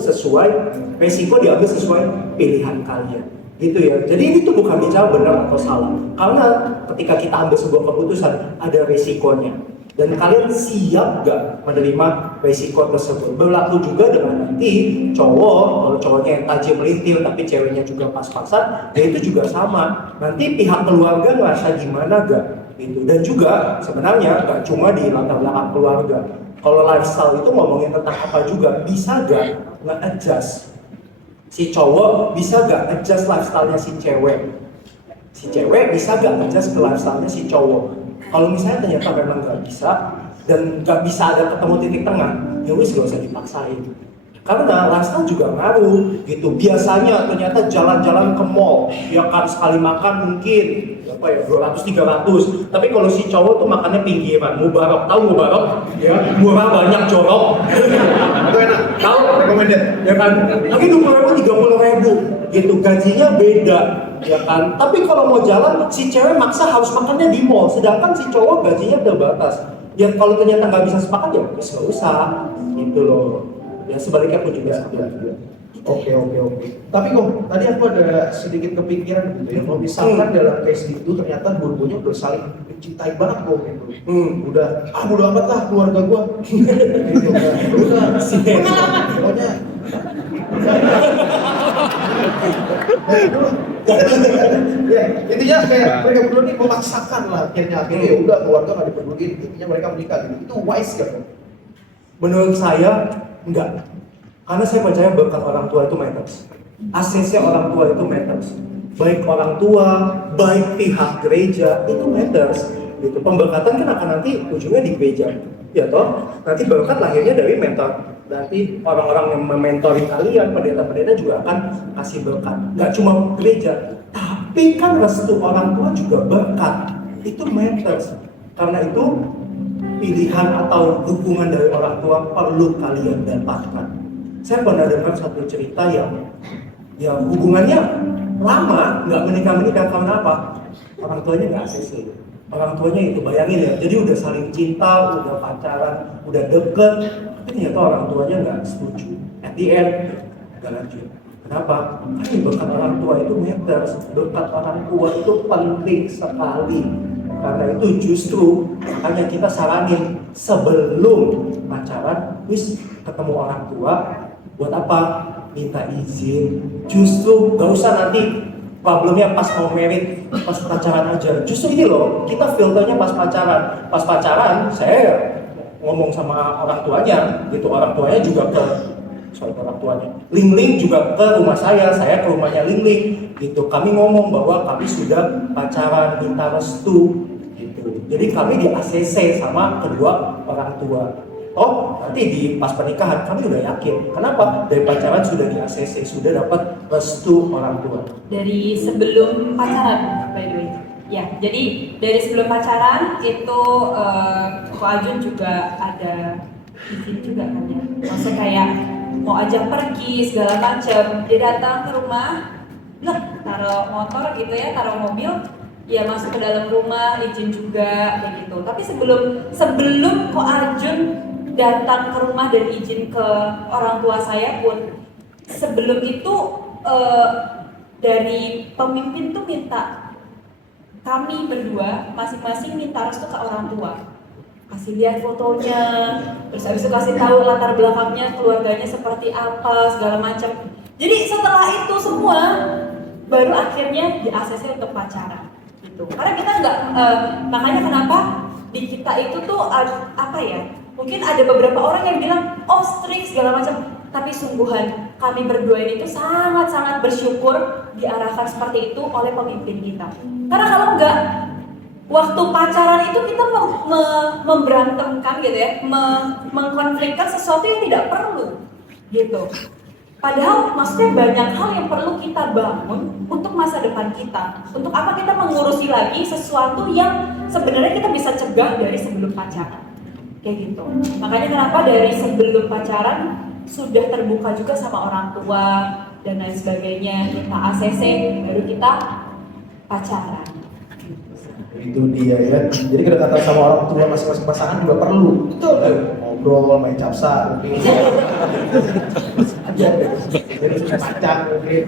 resiko diambil sesuai pilihan kalian, gitu ya. Jadi ini tuh bukan bicara benar atau salah, karena ketika kita ambil sebuah keputusan ada resikonya. Dan kalian siap gak menerima resiko tersebut? Berlaku juga dengan nanti cowok, kalau cowoknya yang tajir melintir tapi ceweknya juga pas-pasan, ya itu juga sama. Nanti pihak keluarga ngerasa gimana gak? Gitu. Dan juga sebenarnya gak cuma di latar belakang keluarga. Kalau lifestyle itu ngomongin tentang apa juga, bisa gak nge-adjust? Si cowok bisa gak adjust lifestyle-nya si cewek? Si cewek bisa gak adjust ke lifestyle-nya si cowok? Kalau misalnya ternyata memang nggak bisa dan nggak bisa ada ketemu titik tengah, ya wis nggak usah dipaksain. Karena lifestyle juga ngaruh gitu. Biasanya ternyata jalan-jalan ke mall, ya kan sekali makan mungkin 200-300. Tapi kalau si cowok tuh makannya pinggiran, mubarok, tahu mubarok? Ya, murah banyak jorok. Itu enak. Tahu? Recommended. Ya kan? Lagi 20.000, 30.000 gitu, gajinya beda. Ya kan, tapi kalau mau jalan si cewek maksa harus makannya di mall, sedangkan si cowok gajinya terbatas. Ya kalau ternyata nggak bisa sepakat ya terus nggak usah, gitu loh. Ya sebaliknya pun juga sama. Oke. Tapi kok tadi aku ada sedikit kepikiran gitu ya, kalau misalkan dalam case itu ternyata dua-duanya udah saling mencintai banget kok gitu. Udah bodo amat lah keluarga gua. Gitu kan. Udah pokoknya Ya, intinya kayak mereka berdua ini memaksakan lah akhirnya ya udah keluarga nggak dipeduliin, intinya mereka menikah gitu. Itu wise kan? Menurut saya enggak. Karena saya percaya berkat orang tua itu matters. Asesnya orang tua itu matters. Baik orang tua, baik pihak gereja itu matters. Gitu. Pemberkatan kan akan nanti ujungnya di gereja. Ya toh, nanti berkat lahirnya dari mentor. Nanti orang-orang yang mementori kalian, pendeta-pendeta juga akan kasih berkat. Nggak cuma gereja, tapi kan restu orang tua juga berkat. Itu matters. Karena itu pilihan atau dukungan dari orang tua perlu kalian dapatkan. Saya pernah dengar satu cerita yang hubungannya lama, nggak menikah karena apa? Orang tuanya nggak ACC. Orang tuanya itu bayangin ya, jadi udah saling cinta, udah pacaran, udah deket, tapi ternyata orang tuanya nggak setuju. At the end, nggak lanjut. Kenapa? Karena berkat orang tua itu matters, berkat orang tua itu penting sekali. Karena itu justru makanya kita saranin sebelum pacaran, wis ketemu orang tua, buat apa? Minta izin. Justru gak usah nanti problemnya pas mau merit, pas pacaran aja. Justru ini loh, kita filternya pas pacaran. Pas pacaran, saya ngomong sama orang tuanya, gitu. Orang tuanya juga orang tuanya. Ling juga ke rumah saya ke rumahnya Ling, gitu. Kami ngomong bahwa kami sudah pacaran, minta restu, gitu. Jadi kami di ACC sama kedua orang tua. Oh, nanti di pas pernikahan kami udah yakin. Kenapa? Dari pacaran sudah di ACC, sudah dapat restu orang tua. Dari sebelum pacaran, by the way. Ya, jadi dari sebelum pacaran itu Ko Ajun juga ada izin juga kan ya. Maksudnya kayak mau ajak pergi segala macam, dia datang ke rumah, taruh motor gitu ya, taruh mobil, ya masuk ke dalam rumah, izin juga kayak gitu. Tapi sebelum Ko Ajun datang ke rumah dan izin ke orang tua saya pun, sebelum itu dari pemimpin tuh minta kami berdua masing-masing minta restu ke orang tua, kasih lihat fotonya, terus habis itu kasih tahu latar belakangnya, keluarganya seperti apa, segala macam. Jadi setelah itu semua baru akhirnya di ACC untuk pacaran gitu. Karena kita nggak makanya kenapa di kita itu tuh apa ya, mungkin ada beberapa orang yang bilang oh strict segala macam, tapi sungguhan kami berdua ini tuh sangat-sangat bersyukur diarahkan seperti itu oleh pemimpin kita. Karena kalau enggak, waktu pacaran itu kita memberantemkan gitu ya, mengkonflikkan sesuatu yang tidak perlu gitu. Padahal maksudnya banyak hal yang perlu kita bangun untuk masa depan kita. Untuk apa kita mengurusi lagi sesuatu yang sebenarnya kita bisa cegah dari sebelum pacaran. Kayak gitu. Makanya kenapa dari sebelum pacaran sudah terbuka juga sama orang tua dan lain sebagainya, kita ACC baru kita pacaran. Itu dia ya. Jadi kedekatan sama orang tua masing-masing pasangan juga perlu. Betul. Ngobrol, main capsa, mungkin. Jadi pacar mungkin.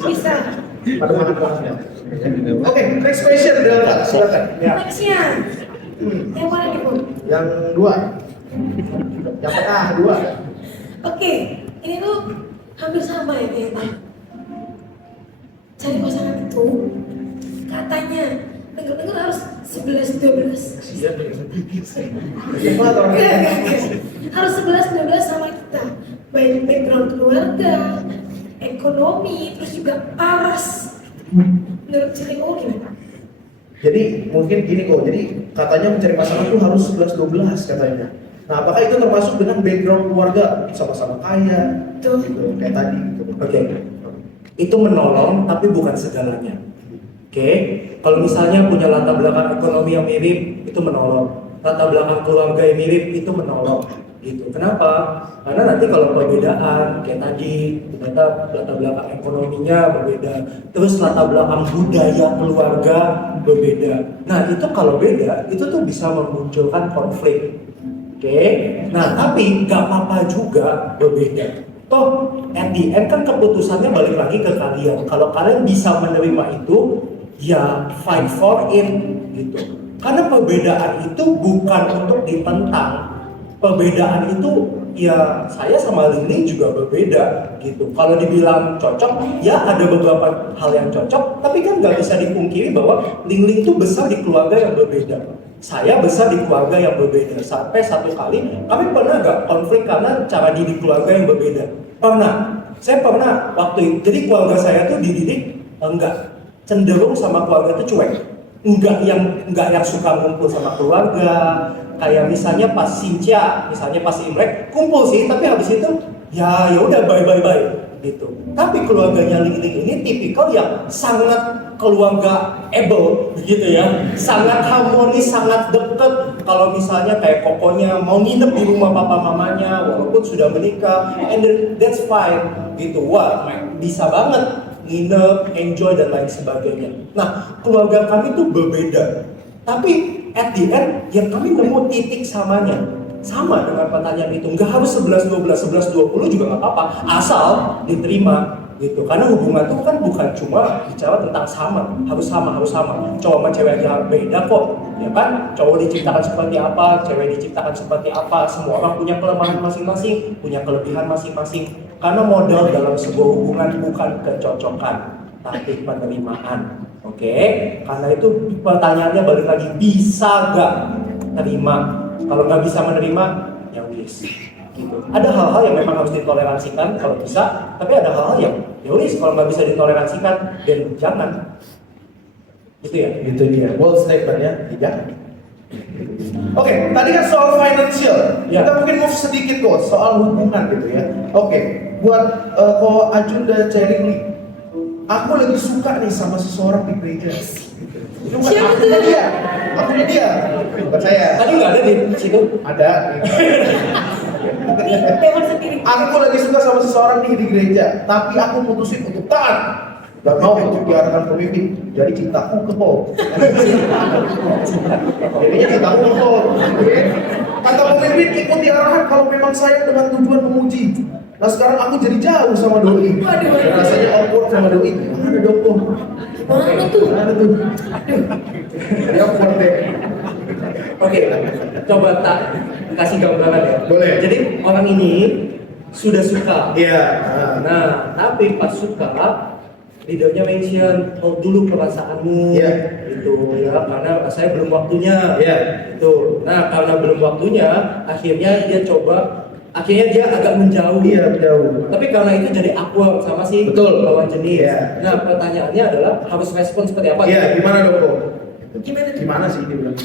Bisa. Pada makan. Oke, next question silakan. Ya. Nextnya yang mana nih Bu? Yang dua. Yang tengah dua. Oke, ini tuh hampir sama ya kayaknya. Cari pasangan itu katanya dengar harus 11-12. Harus 11-12 sama kita. Baik background keluarga, ekonomi, terus juga paras. Menurut Cili gimana? Jadi mungkin gini kok, jadi katanya mencari pasangan itu harus 11-12 katanya. Nah, apakah itu termasuk dengan background keluarga sama-sama kaya, gitu, kayak tadi gitu. Oke. Itu menolong tapi bukan segalanya. Oke. Kalau misalnya punya latar belakang ekonomi yang mirip, itu menolong. Latar belakang keluarga yang mirip, itu menolong. Gitu. Kenapa? Karena nanti kalau perbedaan kayak tadi, ternyata latar belakang ekonominya berbeda, terus latar belakang budaya keluarga berbeda. Nah, itu kalau beda, itu tuh bisa memunculkan konflik. Oke. Nah, tapi nggak apa-apa juga berbeda. Toh, at the end kan keputusannya balik lagi ke kalian. Kalau kalian bisa menerima itu, ya fight for it gitu. Karena perbedaan itu bukan untuk ditentang. Perbedaan itu ya saya sama Ling juga berbeda gitu. Kalau dibilang cocok, ya ada beberapa hal yang cocok, tapi kan nggak bisa dipungkiri bahwa Ling tuh besar di keluarga yang berbeda. Saya besar di keluarga yang berbeda. Sampai satu kali kami pernah nggak konflik karena cara didik keluarga yang berbeda. Pernah. Saya pernah waktu itu. Jadi keluarga saya tuh dididik enggak, cenderung sama keluarga itu cuek. Enggak yang suka ngumpul sama keluarga. Kayak misalnya pas Sincia, misalnya pas Imlek kumpul sih, tapi habis itu ya udah bye gitu. Tapi keluarganya Ling ini tipikal yang sangat keluarga able begitu ya, sangat harmonis, sangat deket. Kalau misalnya kayak kokonya mau nginep di rumah papa mamanya walaupun sudah menikah, and then that's fine gitu. Wah, bisa banget nginep, enjoy dan lain sebagainya. Nah, keluarga kami tuh berbeda. Tapi at the end, ya kami nemu titik samanya. Sama dengan pertanyaan itu, nggak harus 11-12, 11-20 juga nggak apa-apa, asal diterima gitu. Karena hubungan itu kan bukan cuma bicara tentang sama, harus sama. Cowok sama cewek aja beda kok, ya kan? Cowok diciptakan seperti apa, cewek diciptakan seperti apa, semua orang punya kelemahan masing-masing, punya kelebihan masing-masing. Karena modal dalam sebuah hubungan bukan kecocokan, tapi penerimaan. Oke, karena itu pertanyaannya balik lagi, bisa gak terima? Kalau nggak bisa menerima, ya wis. Gitu. Ada hal-hal yang memang harus ditoleransikan kalau bisa, tapi ada hal-hal yang ya wis kalau nggak bisa ditoleransikan, dan jangan. Gitu ya. Itu dia. Bold statement ya. Tidak. Oke, tadi kan soal financial. Ya. Kita mungkin move sedikit kok soal hubungan gitu ya. Oke, buat ko Ajun dan Cherry, aku lagi suka nih sama seseorang di gereja. Itu bukan Siapa akunya tuh? dia. Akunya dia. Bukan saya. Tadi nggak ada di situ. Ada. Nih, Dewan sendiri. Aku lagi suka sama seseorang nih di gereja, tapi aku mutusin untuk taat. Gak mau untuk diarahkan pemimpin. Jadi cintaku ke Paul. Jadinya cintaku ke Paul. Oke? Kata pemimpin ikuti arahan kalau memang saya dengan tujuan memuji. Nah sekarang aku jadi jauh sama doi. Waduh. Rasanya awkward sama doi. Mana dong Paul? Mana tuh? Mana tuh? Jadi awkward deh. Oke, coba tak kasih gambaran ya. Boleh. Jadi orang ini sudah suka. Iya. Nah, tapi pas suka, leadernya mention, hold dulu perasaanmu, Iya. gitu ya, karena rasanya belum waktunya. Iya. Gitu. Nah, karena belum waktunya, akhirnya dia agak menjauh. Iya, jauh. Tapi karena itu jadi awkward sama si Betul. lawan jenis. Iya. Nah, pertanyaannya adalah harus respon seperti apa? Iya, gimana dong Paul? Gimana tuh? Gimana sih dia bilang?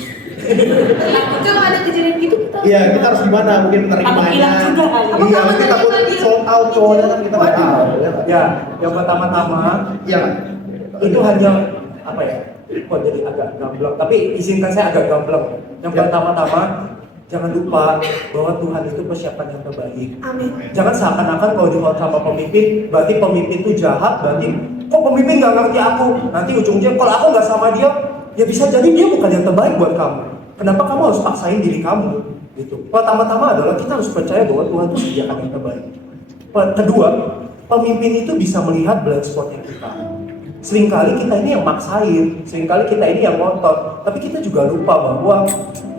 Kalau ada kejadian gitu kita Iya, kita harus gimana? Mungkin menerimanya. Takut hilang juga kali. Apa Iya, kamu mungkin takut terima dia? sold out cowoknya kan kita nggak tahu. Ya nggak? Ya, yang pertama-tama Iya. itu hanya apa ya? Kok jadi agak gamblang? Tapi izinkan saya agak gamblang. Yang Ya. pertama-tama jangan lupa bahwa Tuhan itu persiapan yang terbaik. Amin. Jangan seakan-akan kalau di sama pemimpin, berarti pemimpin itu jahat, berarti kok pemimpin nggak ngerti aku? Nanti ujung-ujungnya kalau aku nggak sama dia, ya bisa jadi dia bukan yang terbaik buat kamu. Kenapa kamu harus paksain diri kamu? Gitu. Pertama-tama adalah kita harus percaya bahwa Tuhan itu sediakan yang terbaik. Kedua, pemimpin itu bisa melihat blind spotnya kita. Seringkali kita ini yang maksain, seringkali kita ini yang ngotot, tapi kita juga lupa bahwa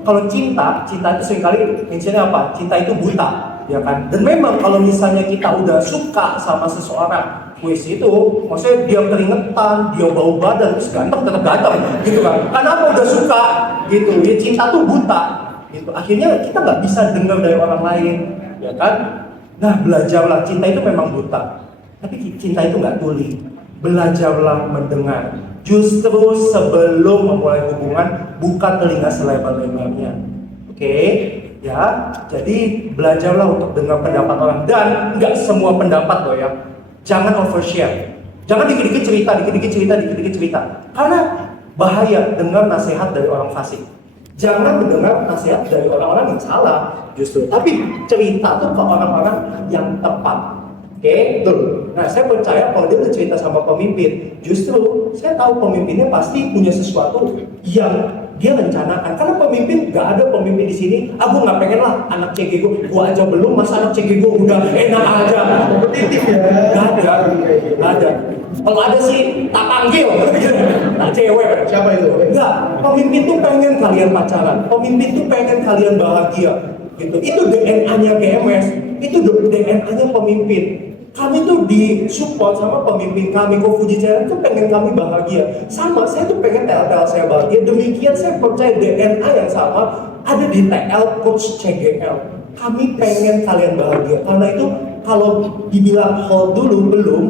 kalau cinta itu seringkali mentionnya apa? Cinta itu buta, ya kan? Dan memang kalau misalnya kita udah suka sama seseorang, wis itu, maksudnya dia keringetan, dia bau badan, terus ganteng tetap ganteng, gitu kan? Karena apa udah suka, gitu. Ya cinta tuh buta, gitu. Akhirnya kita nggak bisa dengar dari orang lain, ya kan? Nah belajarlah, cinta itu memang buta, tapi cinta itu nggak tuli. Belajarlah mendengar. Justru sebelum memulai hubungan, buka telinga selebar-lebarnya. Oke, ya. Jadi belajarlah untuk dengar pendapat orang, dan nggak semua pendapat loh ya. Jangan overshare. Jangan dikit-dikit cerita. Karena bahaya dengar nasihat dari orang fasik. Jangan mendengar nasihat dari orang-orang yang salah justru. Tapi cerita tuh ke orang-orang yang tepat. Oke, Betul. Nah, saya percaya kalau dia udah cerita sama pemimpin, justru saya tahu pemimpinnya pasti punya sesuatu yang dia rencanakan. Karena pemimpin, gak ada pemimpin di sini. Aku nggak pengen lah anak CG gua aja belum, masa anak CG gua udah enak aja. Kompetitif ya. Gak ada. Kalau ada sih tak panggil, tak cewek. Siapa itu? Enggak, pemimpin tuh pengen kalian pacaran. Pemimpin tuh pengen kalian bahagia. gitu. Itu DNA-nya GMS, itu DNA-nya pemimpin. Kami tuh disupport sama pemimpin kami. Kofuji Channel tuh pengen kami bahagia. Sama, saya tuh pengen TL saya bahagia. Demikian saya percaya DNA yang sama ada di TL Coach CGL. Kami pengen kalian bahagia. Karena itu kalau dibilang hold dulu belum,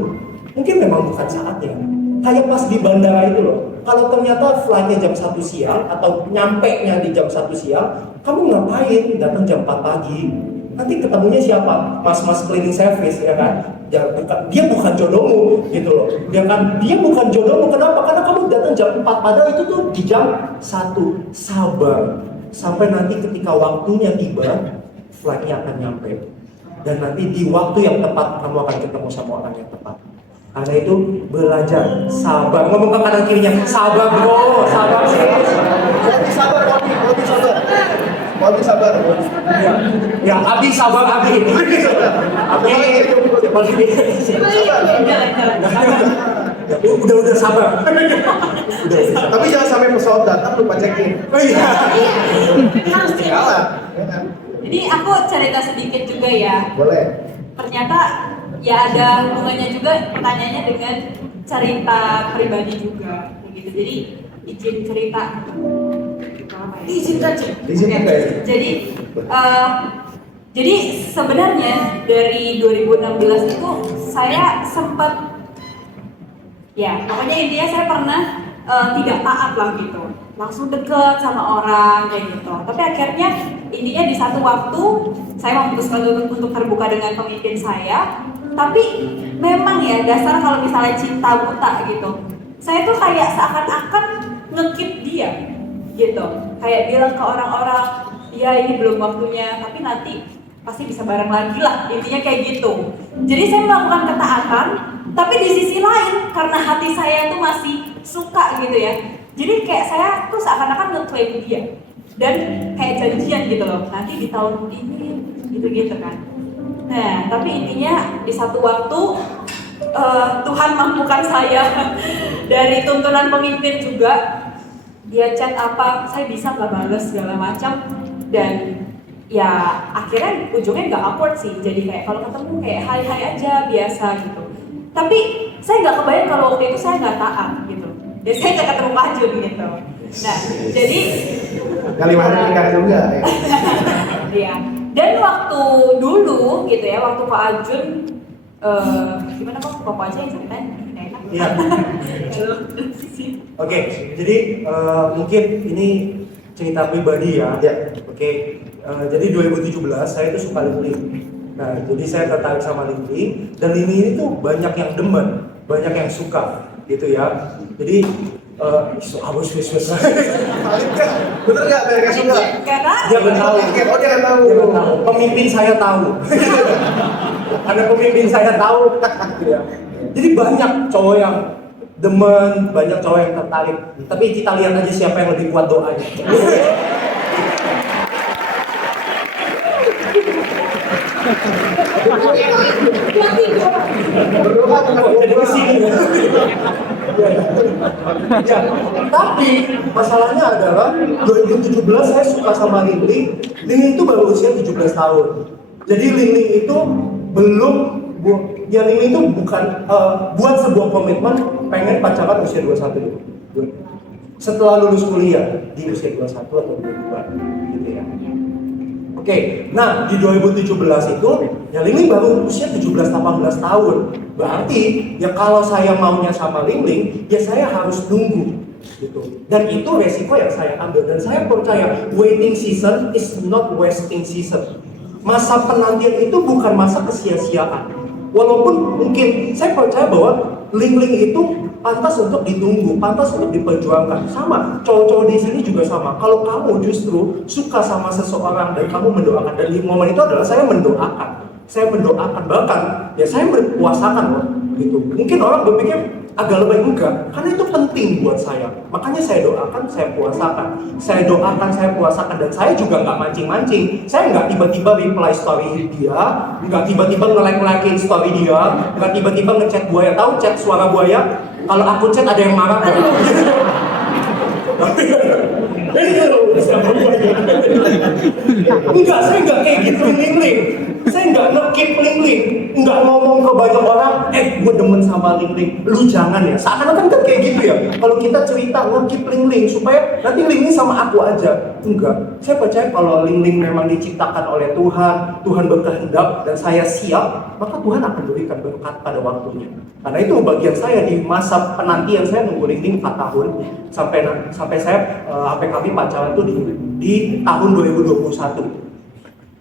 mungkin memang bukan saatnya. Kayak pas di bandara itu loh. Kalau ternyata flightnya jam 1 siang atau nyampe-nya di jam 1 siang, kamu ngapain datang jam 4 pagi? Nanti ketemunya siapa? Mas-mas cleaning service ya kan? Dia bukan jodohmu gitu loh. Ya kan? Dia bukan jodohmu. Kenapa? Karena kamu datang jam 4 padahal itu tuh di jam 1. Sabar. Sampai nanti ketika waktunya tiba, flightnya akan nyampe. Dan nanti di waktu yang tepat kamu akan ketemu sama orang yang tepat. Karena itu belajar sabar. Ngomong ke kanan kirinya, sabar bro, sabar sih. Abi sabar, Abi sabar. Abi sabar. Ya, Abi sabar, Abi. Abi, udah sabar. Udah. Tapi jangan sampai pesawat datang lupa check-in. Oh iya. Harus Kalah. Jadi aku cerita sedikit juga ya. Boleh. Ternyata ya ada hubungannya juga pertanyaannya dengan cerita pribadi juga begitu. Jadi izin cerita. izin saja. Izin Oke. juga ya? Jadi sebenarnya dari 2016 itu saya sempat ya pokoknya intinya saya pernah tidak taat lah gitu, langsung deket sama orang kayak gitu. Tapi akhirnya intinya di satu waktu saya memutuskan untuk terbuka dengan pemimpin saya. Tapi memang ya dasar kalau misalnya cinta buta gitu, saya tuh kayak seakan-akan ngekip dia gitu, kayak bilang ke orang-orang ya ini belum waktunya, tapi nanti pasti bisa bareng lagi lah, intinya kayak gitu. Jadi saya melakukan ketaatan, tapi di sisi lain karena hati saya tuh masih suka gitu ya, jadi kayak saya tuh seakan-akan ngeklaim dia dan kayak janjian gitu loh, nanti di tahun ini gitu-gitu kan. Nah tapi intinya di satu waktu Tuhan mampukan saya dari tuntunan pemimpin juga, dia chat apa saya bisa nggak balas segala macam, dan ya akhirnya ujungnya nggak awkward sih, jadi kayak kalau ketemu kayak hai aja biasa gitu. Tapi saya nggak kebayang kalau waktu itu saya nggak taat gitu, jadi saya nggak ketemu Pak Jun gitu. Nah jadi Kali mana nikah juga ya. Iya. Dan waktu dulu gitu ya, waktu Pak Ajun gimana kok Bapak aja yang ceritain? Enak. Iya. Halo. Oke, jadi mungkin ini cerita pribadi ya. Ya. Oke, jadi 2017 saya itu suka Lingling. Nah, jadi saya tertarik sama Lingling, dan Lingling ini tuh banyak yang demen, banyak yang suka, gitu ya. Jadi abis Valid nggak? Bener nggak mereka suka? Karena dia tahu. Oh dia nggak tahu. Dia tahu. Pemimpin saya tahu. Ada pemimpin saya tahu. Ya. Jadi banyak cowok yang demen, banyak cowok yang tertarik. Tapi kita lihat aja siapa yang lebih kuat doanya. Berdoa bukan Jadi kesini. Ya. Tapi masalahnya adalah 2017 saya suka sama Lingling. Lingling itu baru usia 17 tahun. Jadi Lingling itu belum ya Lingling itu bukan buat sebuah komitmen pengen pacaran usia 21 dulu. Setelah lulus kuliah di usia 21 atau 22 gitu ya. Oke, nah di 2017 itu ya Lingling baru usia 17-18 tahun. Berarti ya kalau saya maunya sama Lingling, ya saya harus nunggu gitu. Dan itu resiko yang saya ambil, dan saya percaya waiting season is not wasting season. Masa penantian itu bukan masa kesia-siaan. Walaupun mungkin saya percaya bahwa Lingling itu pantas untuk ditunggu, pantas untuk diperjuangkan. Sama, cowok-cowok di sini juga sama. Kalau kamu justru suka sama seseorang dan kamu mendoakan, dan di momen itu adalah saya mendoakan, bahkan ya saya berpuasakan loh, gitu. Mungkin orang berpikir agak lebih enggak, karena itu penting buat saya. Makanya saya doakan, saya puasakan, dan saya juga nggak mancing-mancing. Saya nggak tiba-tiba reply story dia, nggak tiba-tiba nge-like-likein story dia, nggak tiba-tiba ngechat buaya. Tahu chat suara buaya? Kalau aku chat ada yang marah nggak? Enggak, saya enggak kayak gitu link. Saya enggak nge-keep link. Enggak ngomong ke banyak orang, gue demen sama link. Lu jangan ya. Seakan-akan kan kayak gitu ya. Kalau kita cerita nge-keep link supaya nanti link sama aku aja. Enggak. Saya percaya kalau link memang diciptakan oleh Tuhan, Tuhan berkehendak dan saya siap, maka Tuhan akan berikan berkat pada waktunya. Karena itu bagian saya di masa penantian saya nunggu link 4 tahun sampai saya sampai kami pacaran tuh di tahun 2021.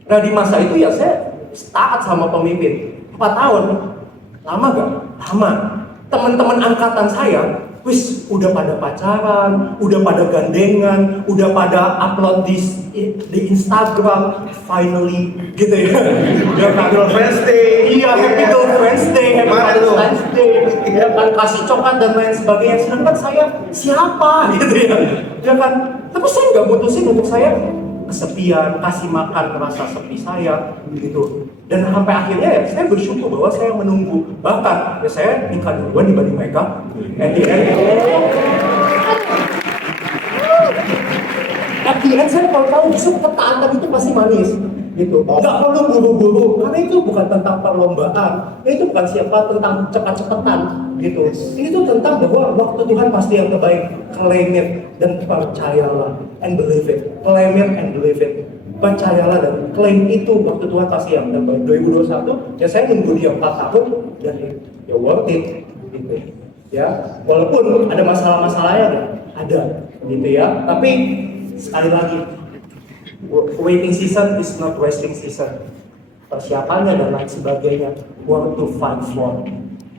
Nah di masa itu ya saya taat sama pemimpin 4 tahun. Lama gak? Lama. Teman-teman angkatan saya udah pada pacaran, udah pada gandengan, udah pada upload di Instagram, finally gitu ya. Ya Happy Girlfriend's Day. Iya, Happy Girlfriend's Day, Happy Valentine's Day, ya kan kasih coklat dan lain sebagainya. Sedangkan saya siapa gitu ya, ya kan. Tapi saya nggak mutusin untuk saya kesepian, kasih makan rasa sepi saya gitu. Dan sampai akhirnya ya saya bersyukur bahwa saya menunggu. Bahkan ya saya nikah duluan dibanding mereka. At the end, saya kalau tahu justru ketaatan itu pasti manis gitu. Nggak perlu buru-buru karena itu bukan tentang perlombaan. Itu bukan siapa tentang cepat-cepatan gitu. Ini tuh tentang bahwa waktu Tuhan pasti yang terbaik. Claim it dan percayalah and believe it. Claim it and believe it. Percayalah dan klaim itu waktu Tuhan pasti yang terbaik. 2021 ya saya nunggu dia 4 tahun dan ya worth it gitu ya. Walaupun ada masalah-masalahnya ada gitu ya. Tapi sekali lagi waiting season is not wasting season. Persiapannya dan lain sebagainya worth to fight for.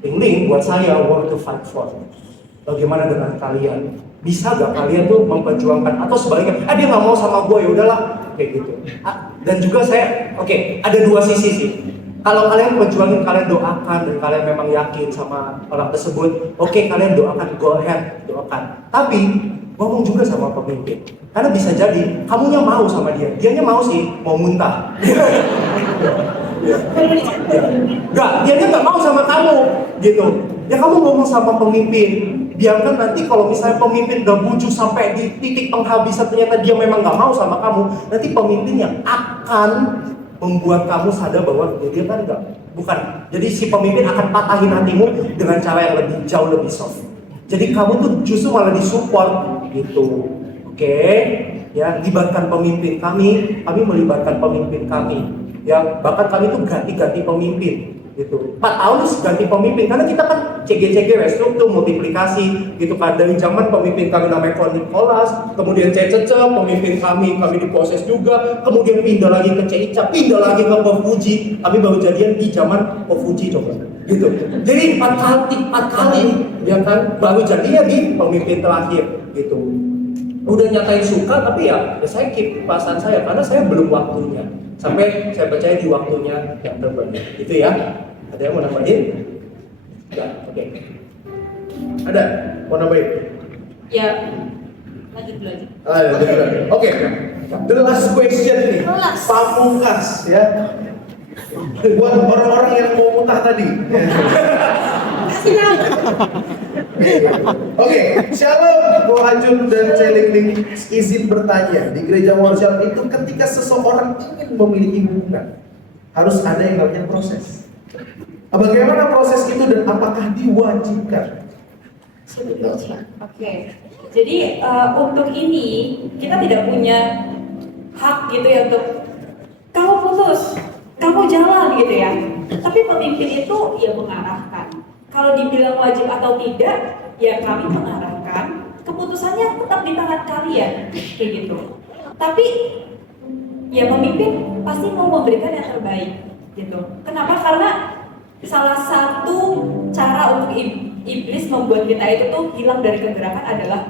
Link buat saya worth to fight for. Bagaimana dengan kalian? Bisa gak kalian tuh memperjuangkan atau sebaliknya? Dia nggak mau sama gue, ya udahlah kayak gitu. Dan juga saya, ada dua sisi sih. Kalau kalian perjuangin, kalian doakan dan kalian memang yakin sama orang tersebut, kalian doakan, go ahead, doakan. Tapi ngomong juga sama pemimpin, karena bisa jadi kamunya mau sama dia, dianya mau sih, mau muntah. Enggak, dianya nggak mau sama kamu, gitu. Ya kamu ngomong sama pemimpin. Biarkan nanti kalau misalnya pemimpin udah bujuk sampai di titik penghabisan ternyata dia memang nggak mau sama kamu, nanti pemimpin yang akan membuat kamu sadar bahwa dia kan enggak, bukan. Jadi si pemimpin akan patahin hatimu dengan cara yang lebih jauh lebih soft. Jadi kamu tuh justru malah disupport gitu. Ya, libatkan pemimpin kami melibatkan pemimpin kami. Ya, bahkan kami tuh ganti-ganti pemimpin. Gitu. 4 tahun ganti pemimpin karena kita kan CG restruktur multiplikasi gitu kan. Dari zaman pemimpin kami namanya Kon Nicholas, kemudian Cece, pemimpin kami diproses juga, kemudian pindah lagi ke Ceica, pindah lagi ke Pofuji. Kami baru jadian di zaman Pofuji coba gitu. Jadi 4 kali ya kan baru jadinya di pemimpin terakhir gitu. Udah nyatain suka tapi ya saya keep perasaan saya karena saya belum waktunya. Sampai saya percaya di waktunya yang terbaik. Itu ya. Ada yang mau nambahin? Enggak, oke. Ada? Mau nambahin? Ya, lanjut dulu aja. Oke. The last question nih. Pamungkas ya. Buat orang-orang yang mau muntah tadi. Oke, Shalom, Ko Hajun dan Celingling izin bertanya. Di gereja worship itu ketika seseorang ingin memiliki hubungan, harus ada yang namanya proses. Bagaimana proses itu dan apakah diwajibkan? Oke. Jadi untuk ini kita tidak punya hak gitu ya untuk kamu putus, kamu jalan gitu ya. Tapi pemimpin itu ya mengarahkan. Kalau dibilang wajib atau tidak, ya kami mengarahkan. Keputusannya tetap di tangan kalian, kayak gitu. Tapi ya pemimpin pasti mau memberikan yang terbaik, gitu. Kenapa? Karena salah satu cara untuk iblis membuat kita itu tuh hilang dari kegerakan adalah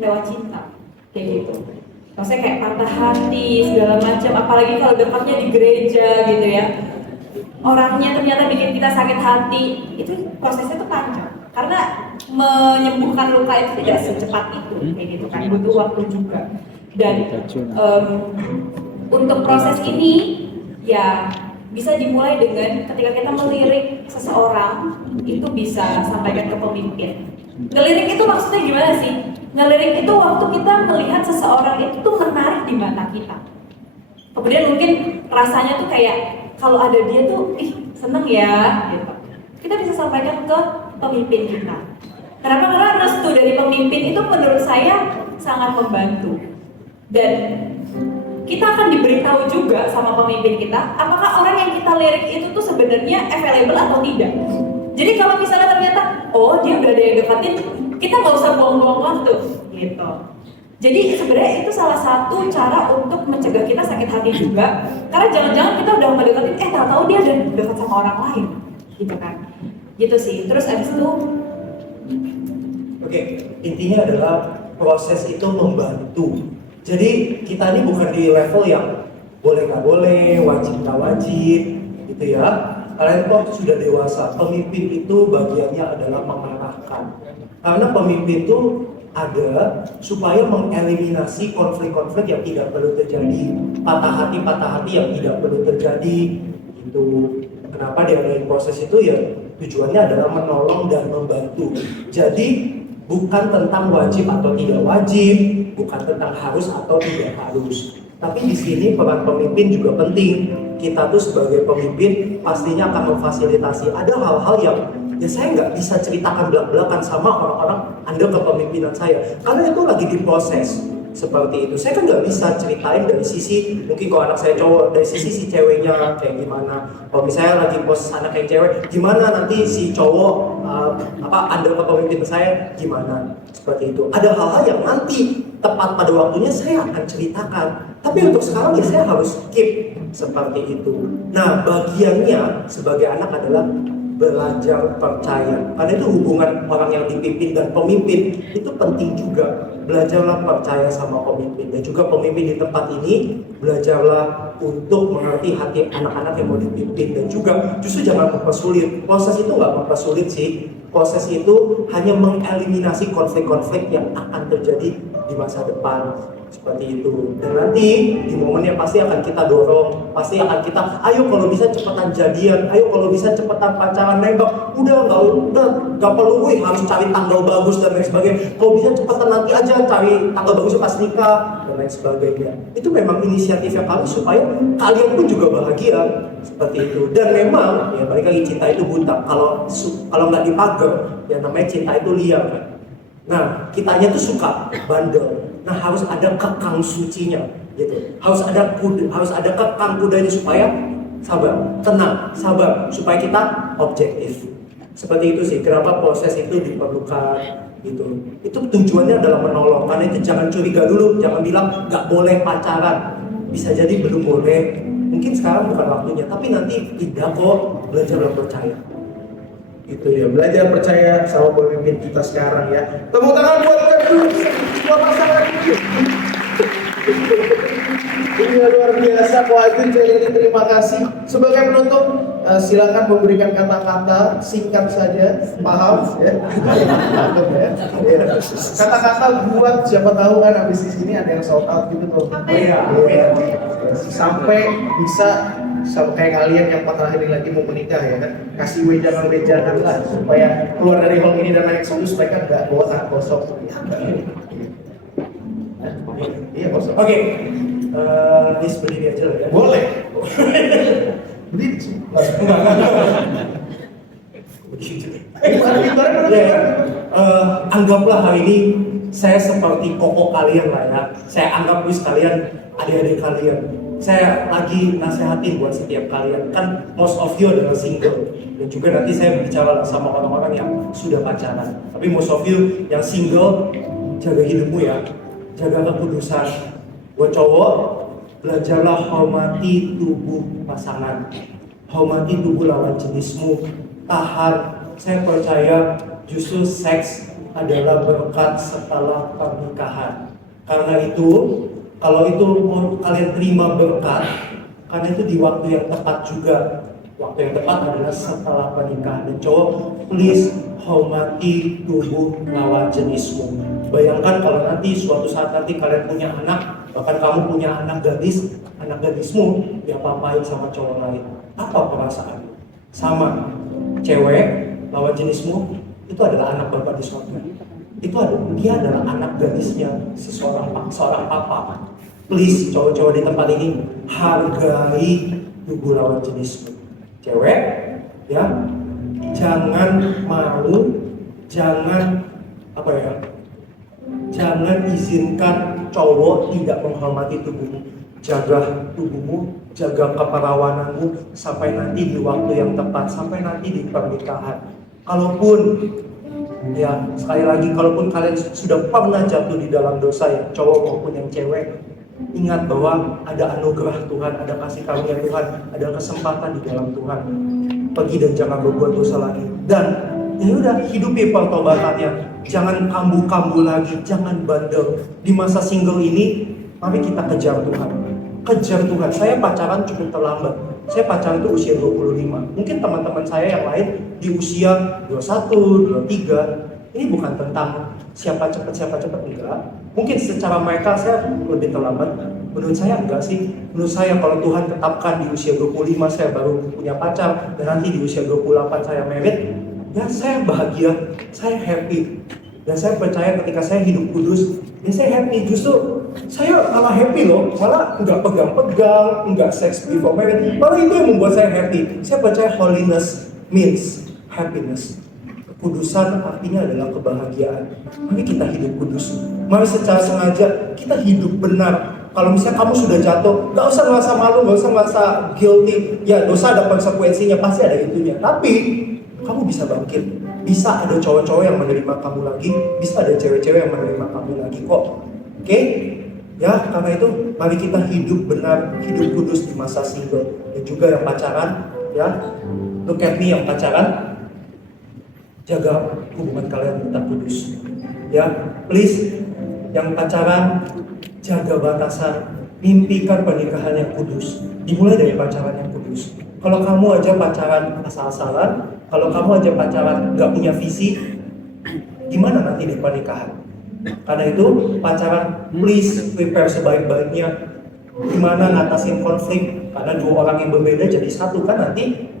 lewat cinta, kayak gitu. Maksudnya kayak patah hati segala macam, apalagi kalau dekatnya di gereja gitu ya. Orangnya ternyata bikin kita sakit hati, itu prosesnya tuh panjang. Karena menyembuhkan luka itu tidak secepat itu, kayak gitu kan, butuh waktu juga. Dan untuk proses ini ya bisa dimulai dengan ketika kita melirik seseorang, itu bisa sampaikan ke pemimpin. Ngelirik itu maksudnya gimana sih? Ngelirik itu waktu kita melihat seseorang itu tuh menarik di mata kita. Kemudian mungkin rasanya tuh kayak kalau ada dia tuh, ih seneng ya, gitu. Kita bisa sampaikan ke pemimpin kita. Kenapa? Karena restu dari pemimpin itu menurut saya sangat membantu. Dan kita akan diberitahu juga sama pemimpin kita, apakah orang yang kita lirik itu tuh sebenarnya available atau tidak. Jadi kalau misalnya ternyata, oh dia udah ada yang deketin, kita nggak usah buang-buang waktu, gitu. Jadi sebenarnya itu salah satu cara untuk mencegah kita sakit hati juga, karena jangan-jangan kita udah ngedeketin, tahu-tahu dia udah dekat sama orang lain, gitu kan. Gitu sih. Terus abis itu, Oke, intinya adalah proses itu membantu. Jadi kita ini bukan di level yang boleh nggak boleh, wajib nggak wajib, gitu ya. Kalian kok sudah dewasa. Pemimpin itu bagiannya adalah mengarahkan. Karena pemimpin itu ada supaya mengeliminasi konflik-konflik yang tidak perlu terjadi, patah hati yang tidak perlu terjadi. Itu kenapa diadain proses itu ya tujuannya adalah menolong dan membantu. Jadi bukan tentang wajib atau tidak wajib, bukan tentang harus atau tidak harus. Tapi di sini peran pemimpin juga penting. Kita tuh sebagai pemimpin pastinya akan memfasilitasi. Ada hal-hal yang ya saya nggak bisa ceritakan belak-belakan sama orang-orang under kepemimpinan saya, karena itu lagi diproses. Seperti itu, saya kan nggak bisa ceritain dari sisi, mungkin kalau anak saya cowok, dari sisi si ceweknya kayak gimana. Kalau misalnya lagi pos anak yang cewek, gimana nanti si cowok under kepemimpinan saya gimana, seperti itu. Ada hal-hal yang nanti tepat pada waktunya saya akan ceritakan, tapi untuk sekarang ya saya harus keep seperti itu. Nah, bagiannya sebagai anak adalah belajar percaya, karena itu hubungan orang yang dipimpin dan pemimpin itu penting juga. Belajarlah percaya sama pemimpin, dan juga pemimpin di tempat ini belajarlah untuk mengerti hati anak-anak yang mau dipimpin, dan juga justru jangan mempersulit. Proses itu nggak mempersulit sih, proses itu hanya mengeliminasi konflik-konflik yang akan terjadi di masa depan, seperti itu. Dan nanti di momennya pasti akan kita dorong, pasti akan kita, ayo kalau bisa cepetan jadian, ayo kalau bisa cepetan pacaran, nembak, udah nggak perlu harus cari tanggal bagus dan lain sebagainya. Kalau bisa cepetan nanti aja cari tanggal bagus pas nikah dan lain sebagainya. Itu memang inisiatifnya kami supaya kalian pun juga bahagia, seperti itu. Dan memang ya balik lagi, cinta itu buta. Kalau nggak dipagar, ya namanya cinta itu liar kan. Nah, kitanya tuh suka bandel. Nah, harus ada kekang sucinya, gitu. Harus ada kekang kudanya supaya sabar, tenang, sabar, supaya kita objektif. Seperti itu sih. Kenapa proses itu diperlukan, gitu. Itu tujuannya adalah menolong. Karena itu jangan curiga dulu, jangan bilang nggak boleh pacaran. Bisa jadi belum boleh. Mungkin sekarang bukan waktunya, tapi nanti tidak kok. Belajar percaya. Itu ya, belajar percaya sama pemimpin kita sekarang ya. Tepuk tangan buat semua pasangan ini. Ini luar biasa, Ko Agin, Celini, terima kasih. Sebagai penutup, silakan memberikan kata-kata singkat saja, paham ya? Kata-kata buat siapa tahu kan habis di sini ada yang sold out gitu tuh. Sampai bisa kayak kalian yang patah hari lagi mau menikah ya kan, kasih wejangan lah supaya keluar dari hall ini dan naik sudus mereka nggak bawa tangan kosong. Iya kosong. Oke, berdiri aja lah ya. Boleh. Berdiri. Anggaplah hari ini saya seperti koko kalian lah ya. Saya anggap wis kalian adik-adik kalian. Saya lagi nasehatin buat setiap kalian, kan most of you adalah single, dan juga nanti saya bicara sama orang-orang yang sudah pacaran. Tapi most of you yang single, jaga hidupmu ya, jaga kekudusan. Buat cowok, belajarlah hormati tubuh pasangan, hormati tubuh lawan jenismu, tahan. Saya percaya justru seks adalah berkat setelah pernikahan. Karena itu, kalau itu mau kalian terima berkat, karena itu di waktu yang tepat juga. Waktu yang tepat adalah setelah pernikahan. Dan cowok, please hormati tubuh lawan jenismu. Bayangkan kalau nanti suatu saat nanti kalian punya anak, bahkan kamu punya anak gadismu diapa-apain sama cowok lain. Apa perasaan? Sama, cewek lawan jenismu itu adalah anak bapak di surga. dia adalah anak gadisnya seorang papa. Please, cowok-cowok di tempat ini, hargai tubuh lawan jenismu. Cewek, ya, jangan malu, jangan izinkan cowok tidak menghormati tubuhmu. Jaga tubuhmu, jaga keperawananmu sampai nanti di waktu yang tepat, sampai nanti di pernikahan. Kalaupun, ya sekali lagi, kalaupun kalian sudah pernah jatuh di dalam dosa, yang cowok maupun yang cewek, ingat bahwa ada anugerah Tuhan, ada kasih karunia Tuhan, ada kesempatan di dalam Tuhan. Pergi dan jangan berbuat dosa lagi. Dan ya udah, hidupi pertobatannya. Jangan kambuh-kambuh lagi, jangan bandel. Di masa single ini, mari kita kejar Tuhan. Kejar Tuhan. Saya pacaran cukup terlambat. Saya pacaran itu usia 25. Mungkin teman-teman saya yang lain di usia 21, 23. Ini bukan tentang siapa cepat enggak. Mungkin secara mereka saya lebih terlambat. Menurut saya enggak sih. Menurut saya kalau Tuhan tetapkan di usia 25 saya baru punya pacar, dan nanti di usia 28 saya married, ya saya bahagia, saya happy. Dan saya percaya ketika saya hidup kudus, ya saya happy. Justru saya malah happy loh, malah nggak pegang-pegang, nggak sex before marriage. Malah itu yang membuat saya happy. Saya percaya holiness means happiness. Kekudusan artinya adalah kebahagiaan. Mari kita hidup kudus. Mari secara sengaja kita hidup benar. Kalau misalnya kamu sudah jatuh, nggak usah merasa malu, nggak usah merasa guilty. Ya dosa ada konsekuensinya, pasti ada itunya. Tapi kamu bisa bangkit. Bisa ada cowok-cowok yang menerima kamu lagi, bisa ada cewek-cewek yang menerima kamu lagi kok. Oke? Ya, karena itu mari kita hidup benar, hidup kudus di masa single. Dan juga yang pacaran, ya. Look at me yang pacaran. Jaga hubungan kalian tetap kudus. Ya, please yang pacaran jaga batasan, mimpikan pernikahan yang kudus. Dimulai dari pacaran yang kudus. Kalau kamu aja pacaran asal-asalan, kalau kamu aja pacaran gak punya visi, gimana nanti di pernikahan? Karena itu pacaran please prepare sebaik-baiknya. Gimana ngatasin konflik? Karena dua orang yang berbeda jadi satu kan nanti.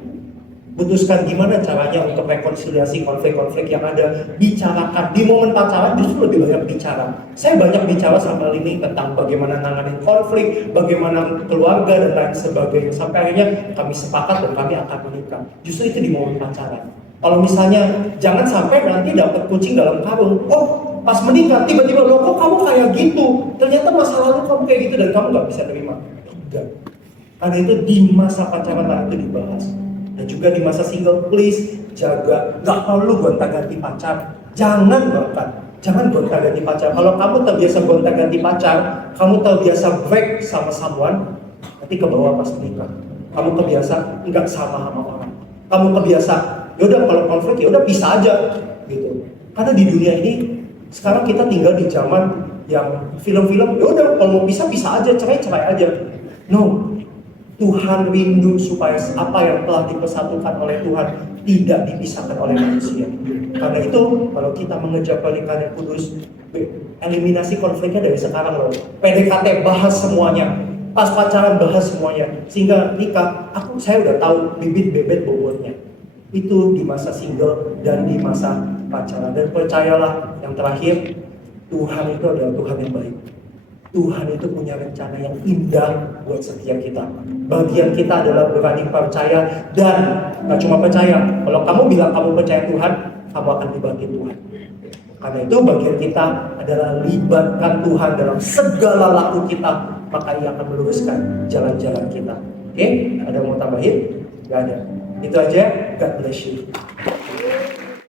Putuskan gimana caranya untuk rekonsiliasi konflik-konflik yang ada. Bicarakan. Di momen pacaran justru lebih banyak bicara. Saya banyak bicara sama Lini tentang bagaimana nanganin konflik, bagaimana keluarga dan lain sebagainya. Sampai akhirnya kami sepakat dan kami akan menikah. Justru itu di momen pacaran. Kalau misalnya jangan sampai nanti dapat kucing dalam karung. Oh, pas menikah tiba-tiba loh kok kamu kayak gitu. Ternyata masa lalu kamu kayak gitu dan kamu nggak bisa terima. Enggak. Karena itu di masa pacaran itu dibahas. Dan juga di masa single, please jaga, gak perlu gonta-ganti pacar. Jangan gonta-ganti pacar. Kalau kamu terbiasa gonta-ganti pacar, kamu terbiasa break sama someone, nanti ke bawah pas menikah. Kamu terbiasa nggak sama orang. Kamu terbiasa, yaudah kalau konflik yaudah pisah aja, gitu. Karena di dunia ini sekarang kita tinggal di zaman yang film-film, yaudah kalau mau pisah aja, cerai aja. No. Tuhan rindu supaya apa yang telah dipersatukan oleh Tuhan tidak dipisahkan oleh manusia. Karena itu, kalau kita mengejar pernikahan yang kudus, eliminasi konfliknya dari sekarang loh. PDKT bahas semuanya, pas pacaran bahas semuanya, sehingga nikah, saya udah tahu bibit-bebet bobotnya. Itu di masa single dan di masa pacaran. Dan percayalah, yang terakhir, Tuhan itu adalah Tuhan yang baik. Tuhan itu punya rencana yang indah buat setiap kita. Bagian kita adalah berani percaya dan gak cuma percaya. Kalau kamu bilang kamu percaya Tuhan, kamu akan libatkan Tuhan. Karena itu bagian kita adalah libatkan Tuhan dalam segala laku kita, maka Ia akan meluruskan jalan-jalan kita. Oke? Ada yang mau tambahin? Gak ada. Itu aja. God bless you.